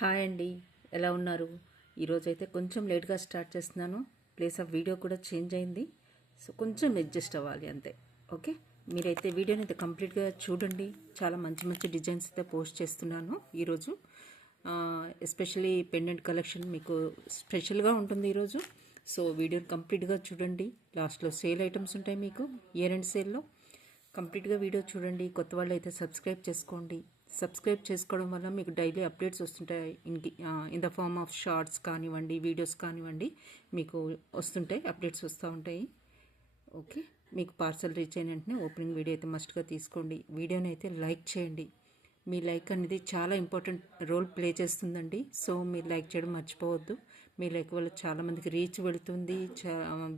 Hi అండి, ఎలా ఉన్నారు? ఈరోజైతే కొంచెం లేట్గా స్టార్ట్ చేస్తున్నాను. ప్లేస్ ఆఫ్ వీడియో కూడా చేంజ్ అయింది. సో కొంచెం అడ్జస్ట్ అవ్వాలి అంతే. ఓకే, మీరైతే వీడియోని అయితే కంప్లీట్గా చూడండి. చాలా మంచి మంచి డిజైన్స్ అయితే పోస్ట్ చేస్తున్నాను ఈరోజు. ఎస్పెషలీ పెండెంట్ కలెక్షన్ మీకు స్పెషల్గా ఉంటుంది ఈరోజు. సో వీడియోని కంప్లీట్గా చూడండి. లాస్ట్లో సేల్ ఐటమ్స్ ఉంటాయి మీకు ఇయర్ ఎండ్ సేల్లో. కంప్లీట్గా వీడియో చూడండి. కొత్త వాళ్ళు అయితే సబ్స్క్రైబ్ చేసుకోండి. సబ్స్క్రైబ్ చేసుకోవడం వల్ల మీకు డైలీ అప్డేట్స్ వస్తుంటాయి. In the form of shorts కానివ్వండి, వీడియోస్ కానివ్వండి, మీకు వస్తుంటాయి, అప్డేట్స్ వస్తూ ఉంటాయి. ఓకే, మీకు పార్సల్ రీచ్ అయిన వెంటనే ఓపెనింగ్ వీడియో అయితే మస్ట్గా తీసుకోండి. వీడియోని అయితే లైక్ చేయండి. మీ లైక్ అనేది చాలా ఇంపార్టెంట్ రోల్ ప్లే చేస్తుందండి. సో మీరు లైక్ చేయడం మర్చిపోవద్దు. మీ లైక్ వల్ల చాలామందికి రీచ్ వెళుతుంది,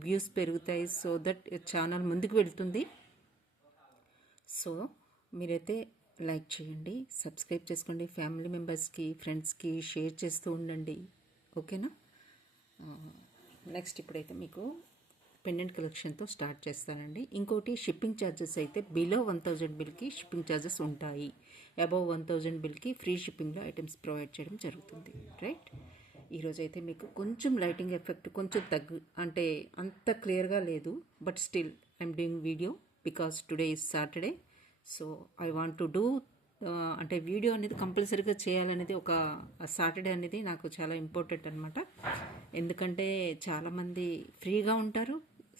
వ్యూస్ పెరుగుతాయి. సో దట్ ఛానల్ ముందుకు వెళుతుంది. సో మీరైతే లైక్ చేయండి, సబ్స్క్రైబ్ చేసుకోండి, ఫ్యామిలీ మెంబర్స్కి, ఫ్రెండ్స్కి షేర్ చేస్తూ ఉండండి. ఓకేనా? నెక్స్ట్ ఇప్పుడైతే మీకు పెండెంట్ కలెక్షన్తో స్టార్ట్ చేస్తానండి. ఇంకోటి, షిప్పింగ్ ఛార్జెస్ అయితే బిలో 1000 బిల్కి షిప్పింగ్ ఛార్జెస్ ఉంటాయి. అబవ్ 1000 బిల్కి ఫ్రీ షిప్పింగ్లో ఐటమ్స్ ప్రొవైడ్ చేయడం జరుగుతుంది. రైట్, ఈరోజు అయితే మీకు కొంచెం లైటింగ్ ఎఫెక్ట్ కొంచెం అంటే అంత క్లియర్గా లేదు. But still I'm doing video because today is Saturday. So I want to do అంటే వీడియో అనేది కంపల్సరీగా చేయాలనేది ఒక సాటర్డే అనేది నాకు చాలా ఇంపార్టెంట్ అనమాట. ఎందుకంటే చాలామంది ఫ్రీగా ఉంటారు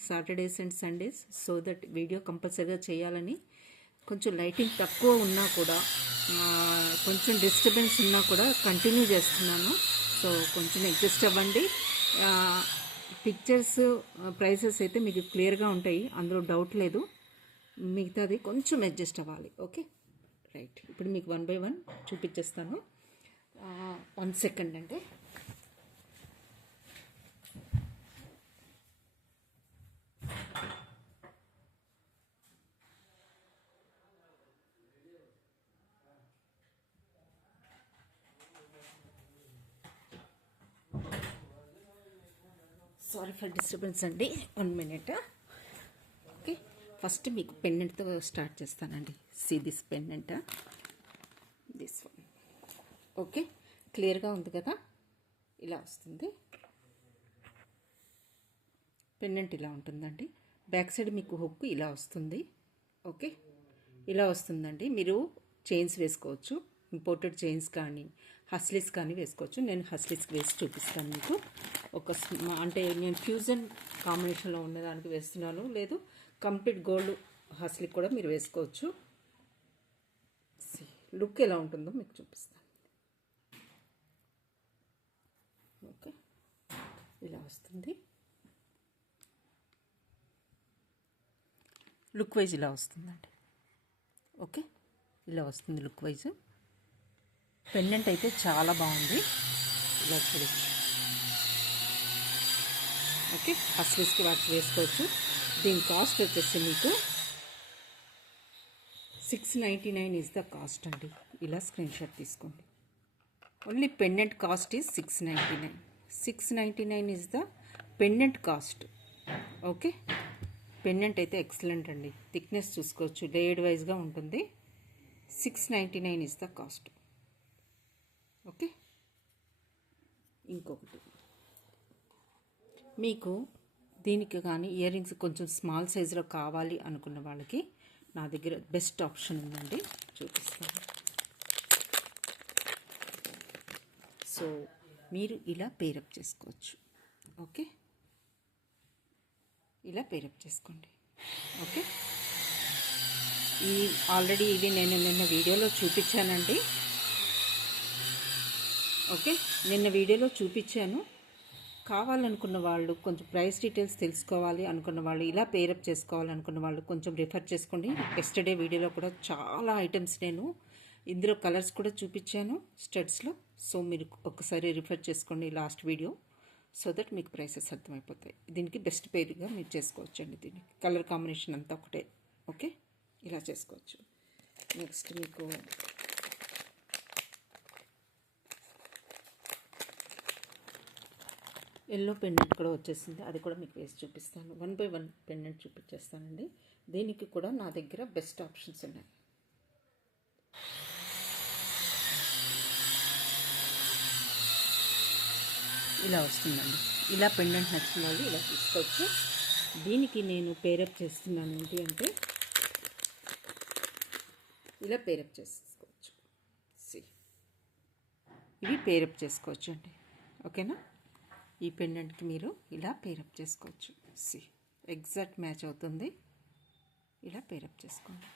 Saturdays and Sundays. So that video కంపల్సరీగా చేయాలని, కొంచెం లైటింగ్ తక్కువ ఉన్నా కూడా, కొంచెం డిస్టర్బెన్స్ ఉన్నా కూడా కంటిన్యూ చేస్తున్నాను. సో కొంచెం అడ్జస్ట్ అవ్వండి. పిక్చర్స్ ప్రైసెస్ అయితే మీకు క్లియర్గా ఉంటాయి, అందులో డౌట్ లేదు. మిగతాది కొంచెం అడ్జస్ట్ అవ్వాలి. Okay, right. ఇప్పుడు మీకు 1 by 1 చూపించేస్తాను. 1 సెకండ్ అంటే సారీ ఫర్ డిస్టర్బెన్స్ అండి. 1 minute. ఓకే, ఫస్ట్ మీకు పెండెంట్తో స్టార్ట్ చేస్తానండి. See this pendant, this one. Okay, క్లియర్గా ఉంది కదా? ఇలా వస్తుంది పెండెంట్, ఇలా ఉంటుందండి. బ్యాక్ సైడ్ మీకు హుక్ ఇలా వస్తుంది. ఓకే, ఇలా వస్తుందండి. మీరు చైన్స్ వేసుకోవచ్చు, ఇంపోర్టెడ్ చైన్స్ కానీ హస్లీస్ కానీ వేసుకోవచ్చు. నేను హస్లీస్కి వేసి చూపిస్తాను మీకు. అంటే నేను ఫ్యూజన్ కాంబినేషన్లో ఉన్నదానికి వేస్తున్నాను, లేదు కంప్లీట్ గోల్డ్ హస్లీకి కూడా మీరు వేసుకోవచ్చు. లుక్ ఎలా ఉంటుందో మీకు చూపిస్తాను. ఓకే, ఇలా వస్తుంది. లుక్ వైజ్ ఇలా వస్తుందండి. ఓకే, ఇలా వస్తుంది లుక్ వైజ్. పెండెంట్ అయితే చాలా బాగుంది, ఇలా చూడొచ్చు. ఓకే, హస్లీస్కి వాటి వేసుకోవచ్చు. దీని కాస్ట్ వచ్చేసి మీకు 699 ఈజ్ ద కాస్ట్ అండి. ఇలా స్క్రీన్ షాట్ తీసుకోండి. Only pendant cost is 699. 699 is the pendant cost. Okay, pendant అయితే ఎక్సలెంట్ అండి. థిక్నెస్ చూసుకోవచ్చు, లేయర్డ్ వైజ్గా ఉంటుంది. 699 ఈజ్ ద కాస్ట్. ఓకే, ఇంకొకటి మీకు దీనికి కానీ ఇయర్ రింగ్స్ కొంచెం స్మాల్ సైజులో కావాలి అనుకున్న వాళ్ళకి నా దగ్గర బెస్ట్ ఆప్షన్ ఉందండి, చూపిస్తాను. సో మీరు ఇలా పేరప్ చేసుకోవచ్చు. ఓకే, ఇలా పేరప్ చేసుకోండి. ఓకే, ఆల్రెడీ ఇవి నేను నిన్న వీడియోలో చూపించానండి. ఓకే, నిన్న వీడియోలో చూపించాను. కావాలనుకున్న వాళ్ళు, కొంచెం ప్రైస్ డీటెయిల్స్ తెలుసుకోవాలి అనుకున్న వాళ్ళు, ఇలా పేరప్ చేసుకోవాలనుకున్న వాళ్ళు కొంచెం రిఫర్ చేసుకోండి. ఎస్టర్డే వీడియోలో కూడా చాలా ఐటమ్స్ నేను ఇందులో కలర్స్ కూడా చూపించాను స్టడ్స్లో. సో మీరు ఒకసారి రిఫర్ చేసుకోండి లాస్ట్ వీడియో, సో దట్ మీకు ప్రైసెస్ అర్థమైపోతాయి. దీనికి బెస్ట్ పేరుగా మీరు చేసుకోవచ్చు అండి. దీనికి కలర్ కాంబినేషన్ అంతా ఒకటే. ఓకే, ఇలా చేసుకోవచ్చు. నెక్స్ట్ మీకు ఎల్లో పెండెంట్ కూడా వచ్చేసింది, అది కూడా మీకు వేసి చూపిస్తాను. 1 by 1 పెండెంట్ చూపించేస్తానండి. దీనికి కూడా నా దగ్గర బెస్ట్ ఆప్షన్స్ ఉన్నాయి. ఇలా వస్తుందండి. ఇలా పెండెంట్ నచ్చిన వాళ్ళు ఇలా తీసుకోవచ్చు. దీనికి నేను పేరప్ చేస్తున్నాను ఏంటి అంటే ఇలా పేరప్ చేసుకోవచ్చు. ఇవి పేరప్ చేసుకోవచ్చు అండి. ఓకేనా? ఈ పెండెంట్కి మీరు ఇలా పేరప్ చేసుకోవచ్చు. ఎగ్జాక్ట్ మ్యాచ్ అవుతుంది. ఇలా పేరప్ చేసుకోండి.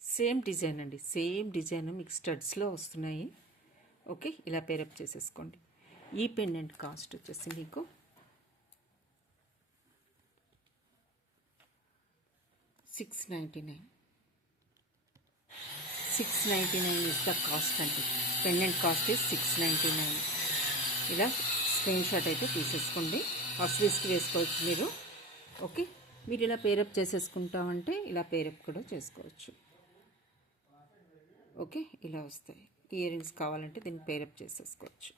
సేమ్ డిజైన్ అండి, సేమ్ డిజైన్ మీకు స్టడ్స్లో వస్తున్నాయి. ఓకే, ఇలా పేరప్ చేసేసుకోండి. ఈ పెండెంట్ కాస్ట్ వచ్చేసి మీకు 699. 699 ఇస్ ద కాస్ట్ అండి. Pendant cost is 699. ఇలా స్క్రీన్ షాట్ అయితే తీసేసుకోండి. ఫస్ట్ లిస్ట్ వేసుకోవచ్చు మీరు. ఓకే, మీరు ఇలా పేరప్ చేసేసుకుంటామంటే ఇలా పేరప్ కూడా చేసుకోవచ్చు. ఓకే, ఇలా వస్తాయి. ఇయర్ రింగ్స్ కావాలంటే దీన్ని పేరప్ చేసేసుకోవచ్చు.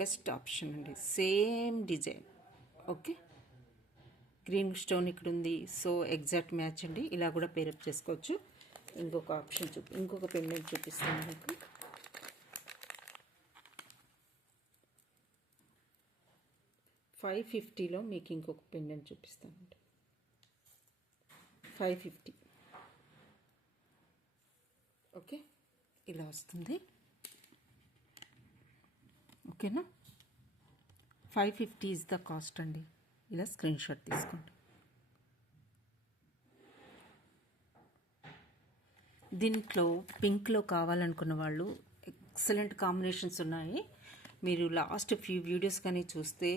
బెస్ట్ ఆప్షన్ అండి, same design. Okay, green stone ఇక్కడ ఉంది, సో ఎగ్జాక్ట్ మ్యాచ్ అండి. ఇలా కూడా పేరప్ చేసుకోవచ్చు. ఇంకొక ఆప్షన్ ఇంకొక పెండెంట్ చూపిస్తాను మీకు. $550లో మీకు ఇంకొక పెండెంట్ చూపిస్తానండి. 550. ఓకే, ఇలా వస్తుంది. ఓకేనా? 550 ఈజ్ ద కాస్ట్ అండి. ఇలా స్క్రీన్ షాట్ తీసుకోండి. దీంట్లో పింక్లో కావాలనుకున్న వాళ్ళు ఎక్సలెంట్ కాంబినేషన్స్ ఉన్నాయి. మీరు లాస్ట్ ఫ్యూ వీడియోస్ కానీ చూస్తే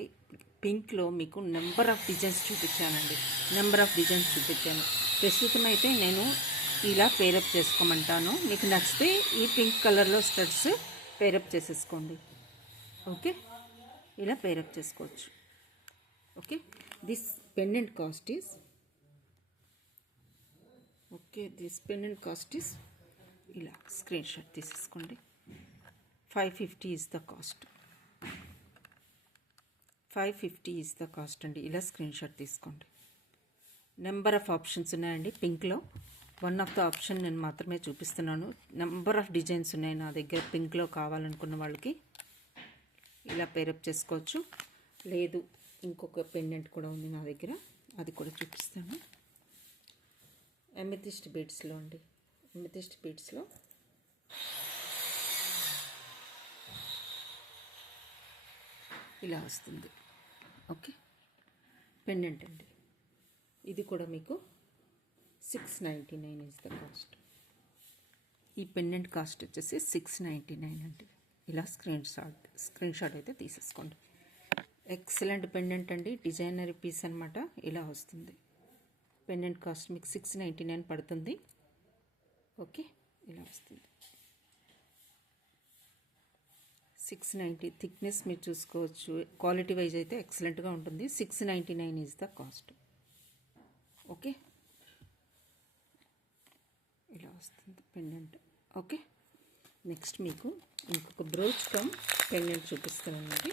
పింక్లో మీకు నెంబర్ ఆఫ్ డిజైన్స్ చూపించానండి. ప్రస్తుతం అయితే నేను ఇలా పేరప్ చేసుకోమంటాను. మీకు నచ్చితే ఈ పింక్ కలర్లో స్టడ్స్ పేరప్ చేసేసుకోండి. ఓకే, ఇలా పేరప్ చేసుకోవచ్చు. Okay, this pendant cost is ఇలా స్క్రీన్ షాట్ తీసేసుకోండి. 550 is the cost. 550 is the cost అండి. ఇలా స్క్రీన్ షాట్ తీసుకోండి. నెంబర్ ఆఫ్ ఆప్షన్స్ ఉన్నాయండి. పింక్లో వన్ ఆఫ్ ద ఆప్షన్ నేను మాత్రమే చూపిస్తున్నాను. నెంబర్ ఆఫ్ డిజైన్స్ ఉన్నాయి నా దగ్గర. పింక్లో కావాలనుకున్న వాళ్ళకి ఇలా పేరప్ చేసుకోవచ్చు. లేదు ఇంకొక పెండెంట్ కూడా ఉంది నా దగ్గర, అది కూడా చూపిస్తాను. ఎమెథిస్ట్ బీడ్స్లో అండి. ఎమెథిస్ట్ బీడ్స్లో ఇలా వస్తుంది. ఓకే, పెండెంట్ అండి. ఇది కూడా మీకు 699 ఈజ్ ద కాస్ట్. ఈ పెండెంట్ కాస్ట్ వచ్చేసి 699 అండి. ఇలా స్క్రీన్ షాట్ అయితే తీసేసుకోండి. ఎక్సలెంట్ పెండెంట్ అండి, డిజైనరీ పీస్ అనమాట. ఇలా వస్తుంది. పెండెంట్ కాస్ట్ మీకు 699 పడుతుంది. ఓకే, ఇలా వస్తుంది. 690 థిక్నెస్ మీరు చూసుకోవచ్చు. క్వాలిటీ వైజ్ అయితే ఎక్సలెంట్గా ఉంటుంది. 699 ఈజ్ ద కాస్ట్. ఓకే, ఇలా వస్తుంది పెండెంట్. ఓకే, నెక్స్ట్ మీకు ఇంకొక బ్రోచ్ కమ్ పెండెంట్ చూపిస్తానండి.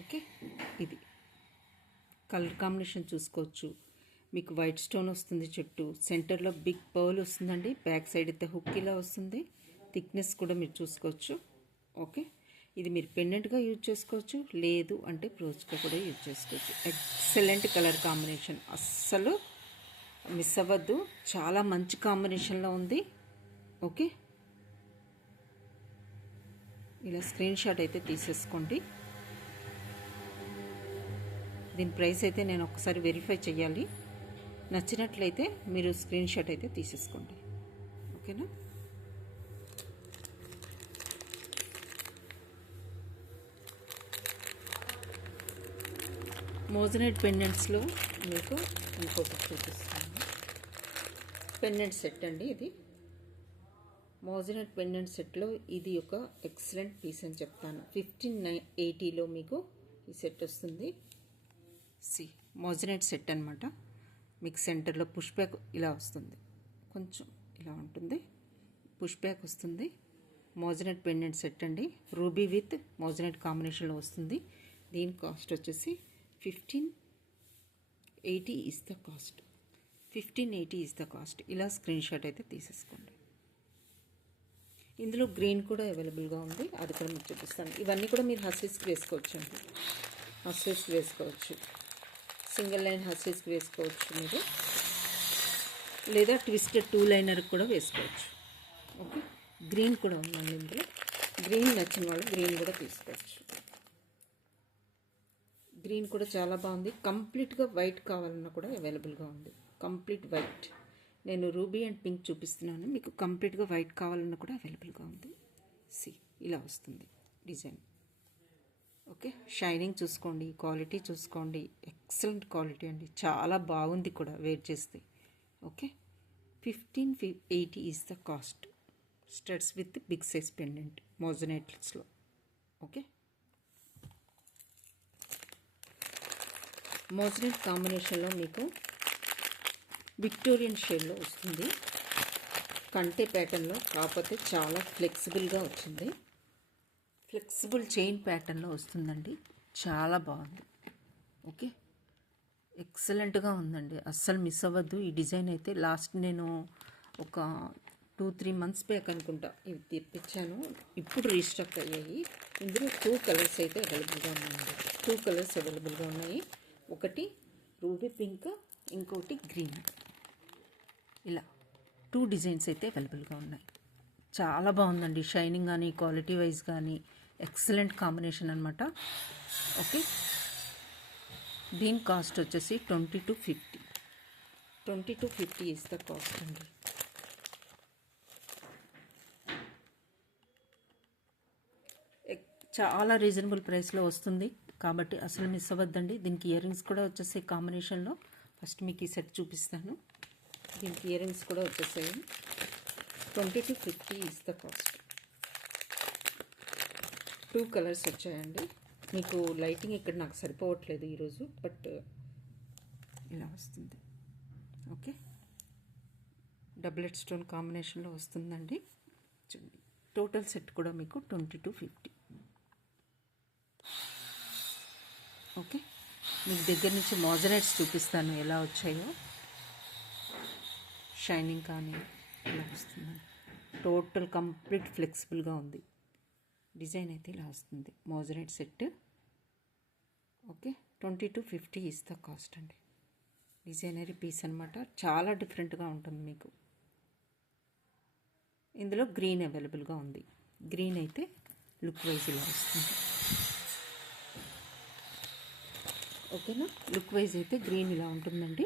ఓకే, ఇది కలర్ కాంబినేషన్ చూసుకోవచ్చు. మీకు వైట్ స్టోన్ వస్తుంది చుట్టూ, సెంటర్లో బిగ్ పర్ల్ వస్తుందండి, బ్యాక్ సైడ్ అయితే హుక్ ఇలా వస్తుంది. థిక్నెస్ కూడా మీరు చూసుకోవచ్చు. ఓకే, ఇది మీరు పెండెంట్గా యూజ్ చేసుకోవచ్చు, లేదు అంటే బ్రోచ్గా కూడా యూజ్ చేసుకోవచ్చు. ఎక్సలెంట్ కలర్ కాంబినేషన్, అస్సలు మిస్ అవ్వద్దు. చాలా మంచి కాంబినేషన్లో ఉంది. ఓకే, ఇలా స్క్రీన్ షాట్ అయితే తీసేసుకోండి. దీని ప్రైస్ అయితే నేను ఒకసారి వెరిఫై చేయాలి. నచ్చినట్లయితే మీరు స్క్రీన్ షాట్ అయితే తీసేసుకోండి. ఓకేనా? మోజనైట్ పెండెంట్స్లో మీకు ఇంకొకటి చూపిస్తాను. పెండెంట్ సెట్ అండి ఇది. మోజనైట్ పెండెంట్ సెట్లో ఇది ఒక ఎక్సలెంట్ పీస్ అని చెప్తాను. 1580లో మీకు ఈ సెట్ వస్తుంది. మోజనైట్ సెట్ అనమాట. మీకు సెంటర్లో పుష్ బ్యాక్ ఇలా వస్తుంది, కొంచెం ఇలా ఉంటుంది, పుష్ బ్యాక్ వస్తుంది. మోజనైట్ పెండెంట్ సెట్ అండి. రూబీ విత్ మోజనైట్ కాంబినేషన్లో వస్తుంది. దీని కాస్ట్ వచ్చేసి 1580 is the cost. 1580 is the cost. ఇలా స్క్రీన్ షాట్ అయితే తీసేసుకోండి. ఇందులో గ్రీన్ కూడా అవైలబుల్గా ఉంది, అది కూడా మీకు చూపిస్తాను. ఇవన్నీ కూడా మీరు హస్సీస్కి వేసుకోవచ్చు అండి, హస్సీస్కి వేసుకోవచ్చు, సింగిల్ లైన్ హస్సీస్కి వేసుకోవచ్చు మీరు, లేదా ట్విస్టెడ్ 2 లైనర్కి కూడా వేసుకోవచ్చు. ఓకే, గ్రీన్ కూడా ఉందండి ఇందులో. గ్రీన్ నచ్చిన వాళ్ళు గ్రీన్ కూడా తీసుకోవచ్చు. గ్రీన్ కూడా చాలా బాగుంది. కంప్లీట్గా వైట్ కావాలన్నా కూడా అవైలబుల్గా ఉంది. కంప్లీట్ వైట్, నేను రూబీ అండ్ పింక్ చూపిస్తున్నాను, మీకు కంప్లీట్గా వైట్ కావాలన్నా కూడా అవైలబుల్గా ఉంది. సి ఇలా వస్తుంది డిజైన్. ఓకే, షైనింగ్ చూసుకోండి, క్వాలిటీ చూసుకోండి, ఎక్సలెంట్ క్వాలిటీ అండి, చాలా బాగుంది కూడా వేర్ చేస్తే. Okay, 1580 is the cost. Studs with big size pendant మోజనైట్స్లో. ఓకే, మోజనైట్ కాంబినేషన్లో మీకు విక్టోరియన్ షేడ్లో వస్తుంది, కంటే ప్యాటర్న్లో, కాకపోతే చాలా ఫ్లెక్సిబుల్గా వచ్చింది. ఫ్లెక్సిబుల్ చైన్ ప్యాటర్న్లో వస్తుందండి, చాలా బాగుంది. ఓకే, ఎక్సలెంట్గా ఉందండి, అస్సలు మిస్ అవ్వద్దు. ఈ డిజైన్ అయితే లాస్ట్ నేను ఒక 2-3 మంత్స్ బ్యాక్ అనుకుంటా ఇవి తెప్పించాను, ఇప్పుడు రీస్టాక్ అయ్యాయి. ఇందులో 2 కలర్స్ అయితే అవైలబుల్గా ఉన్నాయండి. 2 కలర్స్ అవైలబుల్గా ఉన్నాయి, ఒకటి రూబీ పింక్, ఇంకోటి గ్రీన్. ఇలా 2 డిజైన్స్ అయితే అవైలబుల్గా ఉన్నాయి. చాలా బాగుందండి, షైనింగ్ కానీ క్వాలిటీ వైజ్ కానీ ఎక్సలెంట్ కాంబినేషన్ అనమాట. ఓకే, దీని కాస్ట్ వచ్చేసి 2250. 2250 ఈజ్ ద కాస్ట్ అండి. చాలా రీజనబుల్ ప్రైస్లో వస్తుంది కాబట్టి అసలు మిస్ అవ్వద్దండి. దీనికి ఇయర్ రింగ్స్ కూడా వచ్చేసాయి కాంబినేషన్లో. ఫస్ట్ మీకు ఈ సెట్ చూపిస్తాను. దీనికి ఇయర్ రింగ్స్ కూడా వచ్చేసాయి. 2250 ఈజ్ ద కాస్ట్. 2 కలర్స్ వచ్చాయండి. మీకు లైటింగ్ ఇక్కడ నాకు సరిపోవట్లేదు ఈరోజు, బట్ ఇలా వస్తుంది. ఓకే, డబుల్ హెడ్ స్టోన్ కాంబినేషన్లో వస్తుందండి. చూడండి, టోటల్ సెట్ కూడా మీకు 2250. ఓకే, మీకు దగ్గర నుంచి మోజనైట్స్ చూపిస్తాను ఎలా వచ్చాయో. షైనింగ్ కానీ ఇలా వస్తుందండి, టోటల్ కంప్లీట్ ఫ్లెక్సిబుల్గా ఉంది. డిజైన్ అయితే ఇలా వస్తుంది, moissanite set. Okay, 2250 is the cost అండి. డిజైనరీ పీస్ అనమాట, చాలా డిఫరెంట్గా ఉంటుంది మీకు. ఇందులో గ్రీన్ అవైలబుల్గా ఉంది. గ్రీన్ అయితే లుక్ వైజ్ ఇలా వస్తుంది. ఓకేనా, లుక్ వైజ్ అయితే గ్రీన్ ఇలా ఉంటుందండి.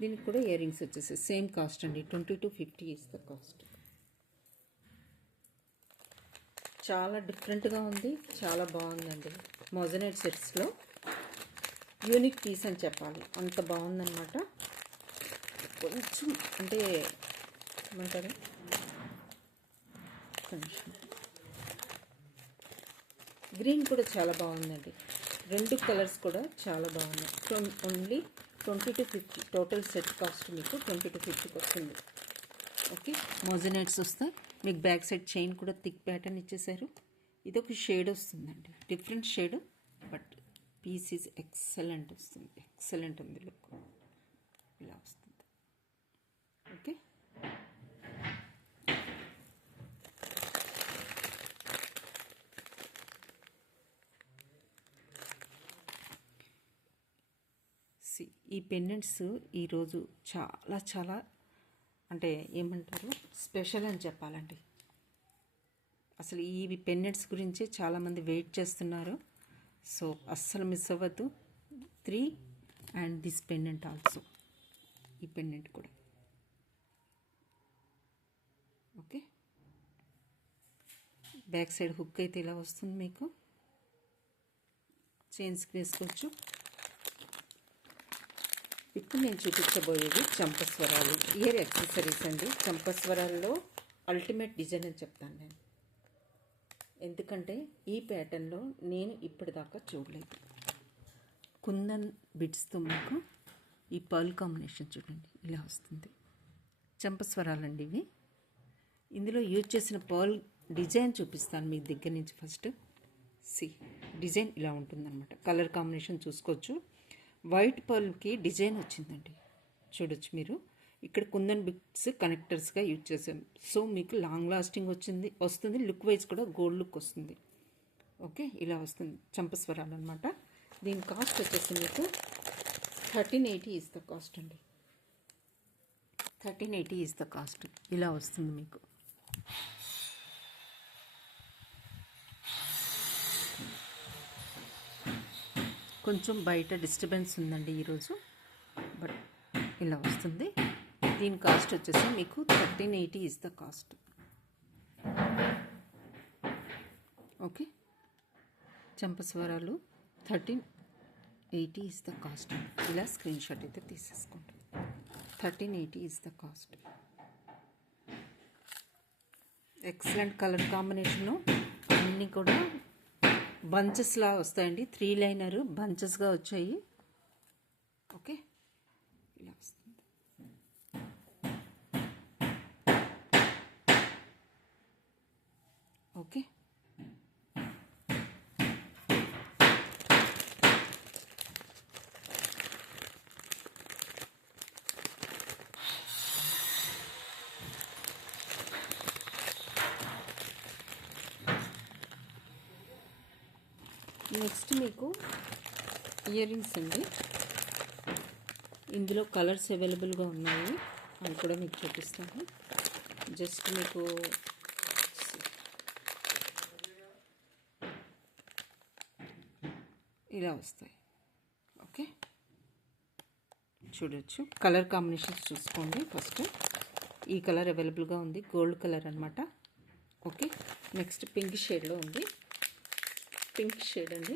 దీనికి కూడా ఇయర్ రింగ్స్ వచ్చేసి సేమ్ కాస్ట్ అండి, 2250 ఈజ్ ద కాస్ట్. చాలా డిఫరెంట్గా ఉంది, చాలా బాగుందండి. మోజనైట్ సెట్స్లో యూనిక్ పీస్ అని చెప్పాలి, అంత బాగుందన్నమాట. కొంచెం అంటే ఏమంటారు, కొంచెం గ్రీన్ కూడా చాలా బాగుందండి. 2 కలర్స్ కూడా చాలా బాగున్నాయి. ఓన్లీ 2250 టోటల్ సెట్ కాస్ట్ మీకు 2250కి వస్తుంది. ఓకే, మోజనైట్స్ వస్తాయి మీకు. బ్యాక్ సైడ్ చైన్ కూడా థిక్ ప్యాటర్న్ ఇచ్చేసారు. ఇది ఒక షేడ్ వస్తుందండి, different shade, but piece is excellent వస్తుంది. ఎక్సలెంట్ ఉంది లుక్, ఇలా వస్తుంది. ఓకే, ఈ పెండెంట్స్ ఈరోజు చాలా చాలా అంటే ఏమంటారు స్పెషల్ అని చెప్పాలండి. అసలు ఈ పెండెంట్స్ గురించి చాలామంది వెయిట్ చేస్తున్నారు, సో అస్సలు మిస్ అవ్వద్దు. 3 అండ్ దిస్ పెండెంట్ ఆల్సో, ఈ పెండెంట్ కూడా. ఓకే, బ్యాక్ సైడ్ హుక్ అయితే ఇలా వస్తుంది మీకు. చైన్స్కి వేసుకోవచ్చు. ఇప్పుడు నేను చూపించబోయేది చంపస్వరాలు ఇయర్ యాక్సెసరీస్ అండి. చంపస్వరాల్లో అల్టిమేట్ డిజైన్ అని చెప్తాను నేను, ఎందుకంటే ఈ ప్యాటర్న్లో నేను ఇప్పటిదాకా చూడలేదు. కుందన్ బిడ్స్తో మీకు ఈ పర్ల్ కాంబినేషన్ చూడండి, ఇలా వస్తుంది. చంపస్వరాలండి ఇవి. ఇందులో యూజ్ చేసిన పర్ల్ డిజైన్ చూపిస్తాను మీకు దగ్గర నుంచి. ఫస్ట్ డిజైన్ ఇలా ఉంటుందన్నమాట. కలర్ కాంబినేషన్ చూసుకోవచ్చు. వైట్ పర్ల్కి డిజైన్ వచ్చిందండి, చూడొచ్చు మీరు. ఇక్కడ కుందన్ బిట్స్ కనెక్టర్స్గా యూజ్ చేసాం. సో మీకు లాంగ్ లాస్టింగ్ వస్తుంది, లుక్ వైజ్ కూడా గోల్డ్ లుక్ వస్తుంది. ఓకే, ఇలా వస్తుంది చంపస్వరాలు అనమాట. దీని కాస్ట్ వచ్చేసి మీకు 1380 ఈజ్ ద కాస్ట్ అండి. 1380 ఈజ్ ద కాస్ట్. ఇలా వస్తుంది మీకు. కొంచెం బయట డిస్టర్బెన్స్ ఉందండి ఈరోజు, బట్ ఇలా వస్తుంది. దీని కాస్ట్ వచ్చేసి మీకు 1380 ఈజ్ ద కాస్ట్. ఓకే, చంపస్వరాలు 1380 ఈజ్ ద కాస్ట్. ఇలా స్క్రీన్ షాట్ అయితే తీసేసుకోండి. 1380 is the cost. Excellent colour combination. అన్నీ కూడా బంచెస్లా వస్తాయండి. 3 లైనర్ బంచెస్గా వచ్చాయి. ఓకే, ఇలా వస్తుంది. ఓకే, నెక్స్ట్ మీకు ఇయర్ రింగ్స్ అండి. ఇందులో కలర్స్ అవైలబుల్గా ఉన్నాయి, అవి కూడా మీకు చూపిస్తాను. జస్ట్ మీకు ఇలా వస్తాయి. ఓకే, చూడొచ్చు. కలర్ కాంబినేషన్స్ చూసుకోండి. ఫస్ట్ ఈ కలర్ అవైలబుల్గా ఉంది, గోల్డ్ కలర్ అనమాట. ఓకే, నెక్స్ట్ పింక్ షేడ్లో ఉంది. పింక్ షేడ్ అండి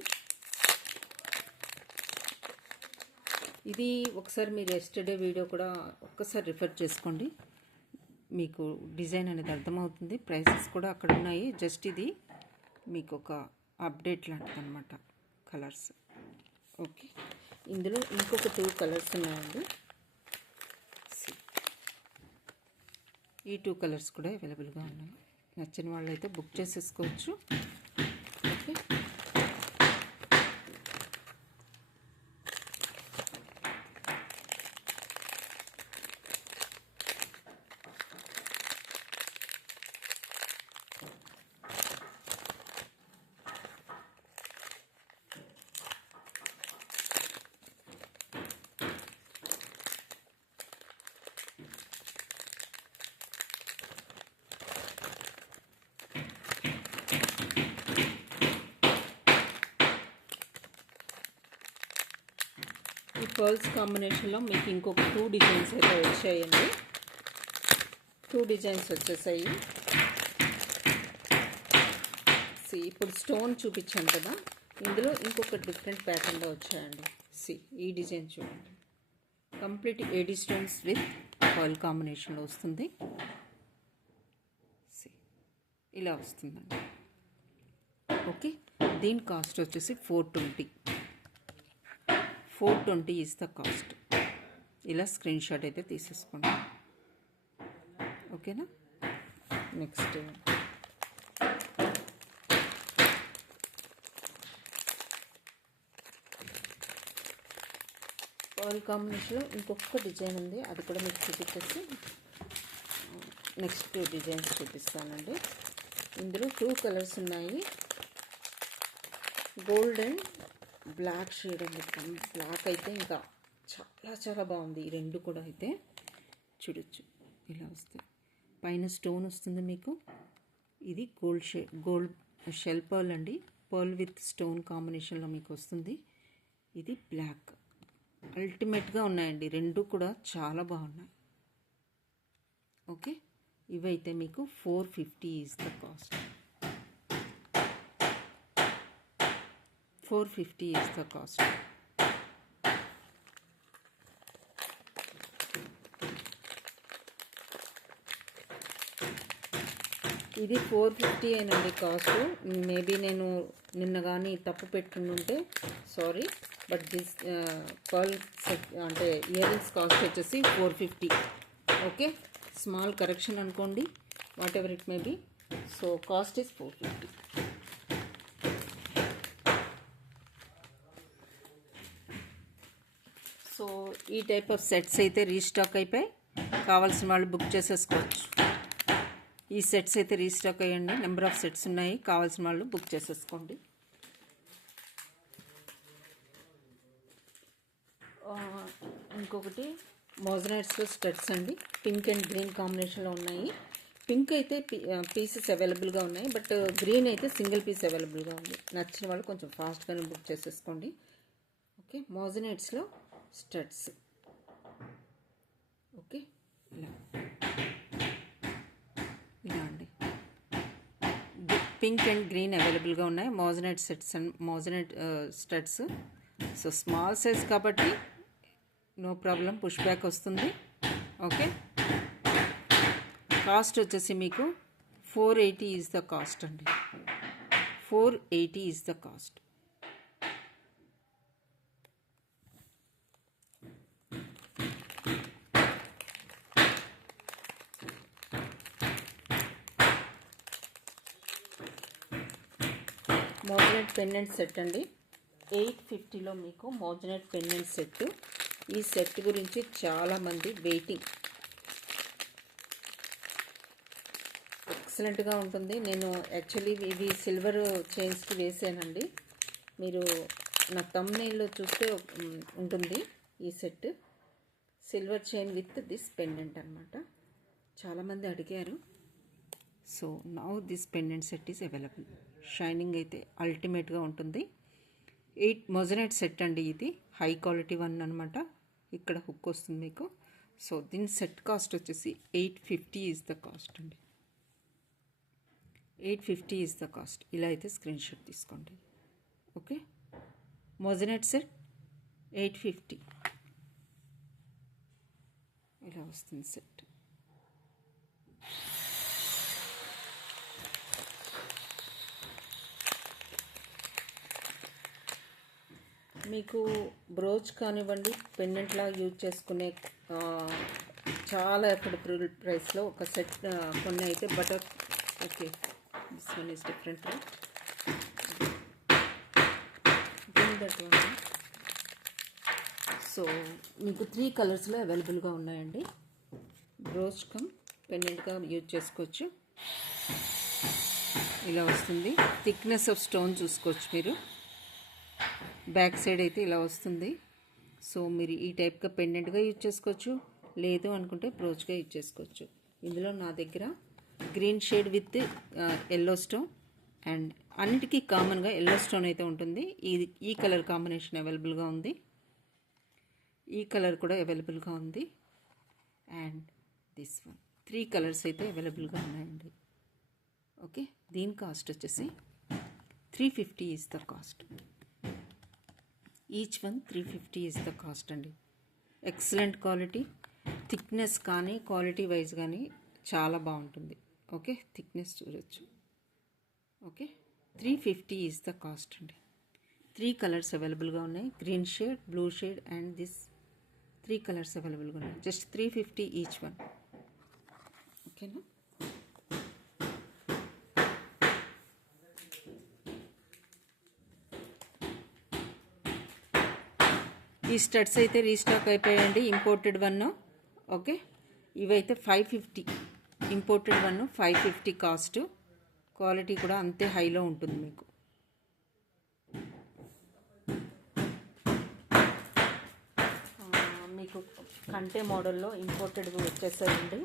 ఇది. ఒకసారి మీరు ఎస్టర్డే వీడియో కూడా ఒక్కసారి రిఫర్ చేసుకోండి, మీకు డిజైన్ అనేది అర్థమవుతుంది. ప్రైసెస్ కూడా అక్కడ ఉన్నాయి. జస్ట్ ఇది మీకు ఒక అప్డేట్ లాంటిది అనమాట, కలర్స్. ఓకే, ఇందులో ఇంకొక 2 కలర్స్ ఉన్నాయండి. ఈ 2 కలర్స్ కూడా అవైలబుల్గా ఉన్నాయి. నచ్చిన వాళ్ళు అయితే బుక్ చేసేసుకోవచ్చు. ఓకే, ఈ పర్ల్స్ కాంబినేషన్లో మీకు ఇంకొక 2 డిజైన్స్ అయితే వచ్చాయండి. 2 డిజైన్స్ వచ్చేసాయి. ఇప్పుడు స్టోన్ చూపించాను కదా, ఇందులో ఇంకొక డిఫరెంట్ ప్యాటర్న్లో వచ్చాయండి. ఈ డిజైన్ చూడండి. Complete AD stones with pearl కాంబినేషన్లో వస్తుంది. ఇలా వస్తుందండి. ఓకే, దీని కాస్ట్ వచ్చేసి 420 ఈజ్ ద కాస్ట్. ఇలా స్క్రీన్ షాట్ అయితే తీసేసుకోండి. ఓకేనా, నెక్స్ట్ పర్ల్ కాంబినేషన్లో ఇంకొక డిజైన్ ఉంది, అది కూడా మీకు చూపించేసి నెక్స్ట్ డిజైన్స్ చూపిస్తానండి. ఇందులో 2 కలర్స్ ఉన్నాయి, గోల్డ్ అండ్ బ్లాక్ షేడ్ అండి. బ్లాక్ అయితే ఇంకా చాలా చాలా బాగుంది. ఈ 2 కూడా అయితే చూడొచ్చు. ఇలా వస్తాయి. పైన స్టోన్ వస్తుంది మీకు. ఇది గోల్డ్ షెల్ పర్ల్ అండి. పర్ల్ విత్ స్టోన్ కాంబినేషన్లో మీకు వస్తుంది. ఇది బ్లాక్. అల్టిమేట్గా ఉన్నాయండి, 2 కూడా చాలా బాగున్నాయి. ఓకే, ఇవైతే మీకు 450 is the cost. 450 is the cost. ఇది 450 అయినండి కాస్ట్. మేబీ నేను నిన్న కానీ తప్పు పెట్టుకుంటే సారీ, బట్ దిస్ పర్ల్ అంటే ఇయర్ రింగ్స్ కాస్ట్ వచ్చేసి 450. ఓకే, స్మాల్ కరెక్షన్ అనుకోండి, whatever it may be. So cost is 450. So ఈ టైప్ ఆఫ్ సెట్స్ అయితే రీస్టాక్ అయిపోయి కావాల్సిన వాళ్ళు బుక్ చేసేసుకోవచ్చు. ఈ సెట్స్ అయితే రీస్టాక్ అయ్యండి, నెంబర్ ఆఫ్ సెట్స్ ఉన్నాయి, కావాల్సిన వాళ్ళు బుక్ చేసేసుకోండి. ఇంకొకటి మోజనైట్స్లో స్టడ్స్ అండి, పింక్ అండ్ గ్రీన్ కాంబినేషన్లో ఉన్నాయి. పింక్ అయితే పీసెస్ అవైలబుల్గా ఉన్నాయి, బట్ గ్రీన్ అయితే సింగిల్ పీస్ అవైలబుల్గా ఉంది. నచ్చిన వాళ్ళు కొంచెం ఫాస్ట్గానే బుక్ చేసేసుకోండి. ఓకే, మోజనైట్స్లో స్టడ్స్. ఓకే, ఇలా అండి, పింక్ అండ్ గ్రీన్ అవైలబుల్గా ఉన్నాయి. Moissanite sets and moissanite studs. So small size కాబట్టి నో ప్రాబ్లం, పుష్ బ్యాక్ వస్తుంది. ఓకే, కాస్ట్ వచ్చేసి మీకు 480 ఈజ్ ద కాస్ట్ అండి. 480 is the cost. Moissanite pendant set అండి, 850లో మీకు మోజనైట్ పెండెంట్ సెట్. ఈ సెట్ గురించి చాలామంది వెయిటింగ్. ఎక్సలెంట్గా ఉంటుంది. నేను యాక్చువల్లీ ఇవి సిల్వర్ చైన్స్కి వేసానండి. మీరు నా థంబ్నెయిల్లో చూస్తే ఉంటుంది ఈ set. Silver chain with this pendant అనమాట. చాలామంది అడిగారు. So now this pendant set is available. Shining అయితే అల్టిమేట్గా ఉంటుంది. 8 మోజనైట్ సెట్ అండి, ఇది హై క్వాలిటీ వన్ అనమాట. ఇక్కడ హుక్ వస్తుంది మీకు. సో దీని సెట్ కాస్ట్ వచ్చేసి 850 ఈజ్ ద కాస్ట్ అండి. 850 ఈజ్ ద కాస్ట్. ఇలా అయితే స్క్రీన్ షాట్ తీసుకోండి. ఓకే, మోజనైట్ సెట్ 850 ఇలా వస్తుంది సెట్. మీకు బ్రోచ్ కానివ్వండి, పెండెంట్లా యూజ్ చేసుకునే చాలా ఎఫర్డబుల్ ప్రైస్లో ఒక సెట్ కొన్ని అయితే butter. Okay, this one is different. That one. So మీకు 3 కలర్స్లో అవైలబుల్గా ఉన్నాయండి. బ్రోచ్ కమ్ పెండెంట్గా యూజ్ చేసుకోవచ్చు. ఇలా వస్తుంది. థిక్నెస్ ఆఫ్ స్టోన్ చూసుకోవచ్చు మీరు. బ్యాక్ సైడ్ అయితే ఇలా వస్తుంది. సో మీరు ఈ టైప్గా పెండెంట్గా యూజ్ చేసుకోవచ్చు, లేదు అనుకుంటే బ్రోచ్గా యూజ్ చేసుకోవచ్చు. ఇందులో నా దగ్గర green shade with yellow stone and అన్నిటికీ కామన్గా ఎల్లో స్టోన్ అయితే ఉంటుంది. ఈ కలర్ కాంబినేషన్ అవైలబుల్గా ఉంది. ఈ కలర్ కూడా అవైలబుల్గా ఉంది. And this one. 3 కలర్స్ అయితే అవైలబుల్గా ఉన్నాయండి. ఓకే, దీని కాస్ట్ వచ్చేసి 350 is the cost. Each one 350 is the cost అండి. Excellent quality. థిక్నెస్ కానీ క్వాలిటీ వైజ్ కానీ చాలా బాగుంటుంది. ఓకే, థిక్నెస్ చూడొచ్చు. ఓకే, 350 ఈజ్ ద కాస్ట్ అండి. 3 కలర్స్ అవైలబుల్గా ఉన్నాయి. Green shade, blue shade and this 3 colours అవైలబుల్గా ఉన్నాయి. Just 350 each one. ఓకేనా? ఈ స్టడ్స్ అయితే రీస్టాక్ అయిపోయాయండి, ఇంపోర్టెడ్ వన్. ఓకే, ఇవైతే 550. Imported one 550 cost. క్వాలిటీ కూడా అంతే హైలో ఉంటుంది మీకు. మీకు కంటే మోడల్లో ఇంపోర్టెడ్ వచ్చేసాయండి.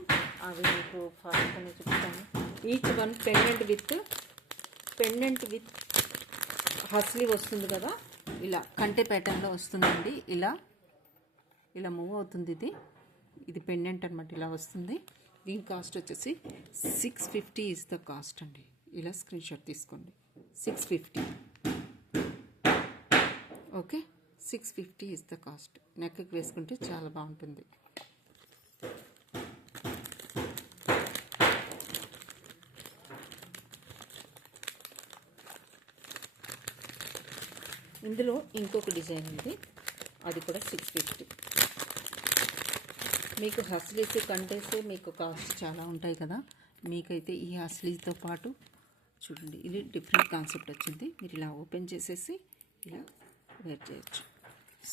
అవి మీకు ఫాస్ట్గానే చెప్తాను. ఈచ్ వన్ పెండెంట్ విత్ హస్లీ వస్తుంది కదా, ఇలా కంటే ప్యాటర్న్లో వస్తుందండి. ఇలా మూవ్ అవుతుంది. ఇది పెండెంట్ అనమాట, ఇలా వస్తుంది. దీని కాస్ట్ వచ్చేసి 650 ఈజ్ ద కాస్ట్ అండి. ఇలా స్క్రీన్ షాట్ తీసుకోండి. 650. Okay, 650 is the cost. నెక్కి వేసుకుంటే చాలా బాగుంటుంది. ఇందులో ఇంకొక డిజైన్ ఉంది, అది కూడా 650. మీకు హస్లీస్ కంటేస్తే మీకు కాస్ట్ చాలా ఉంటాయి కదా, మీకైతే ఈ హస్లీతో పాటు చూడండి, ఇది డిఫరెంట్ కాన్సెప్ట్ వచ్చింది. మీరు ఇలా ఓపెన్ చేసేసి ఇలా వేర్ చేయొచ్చు.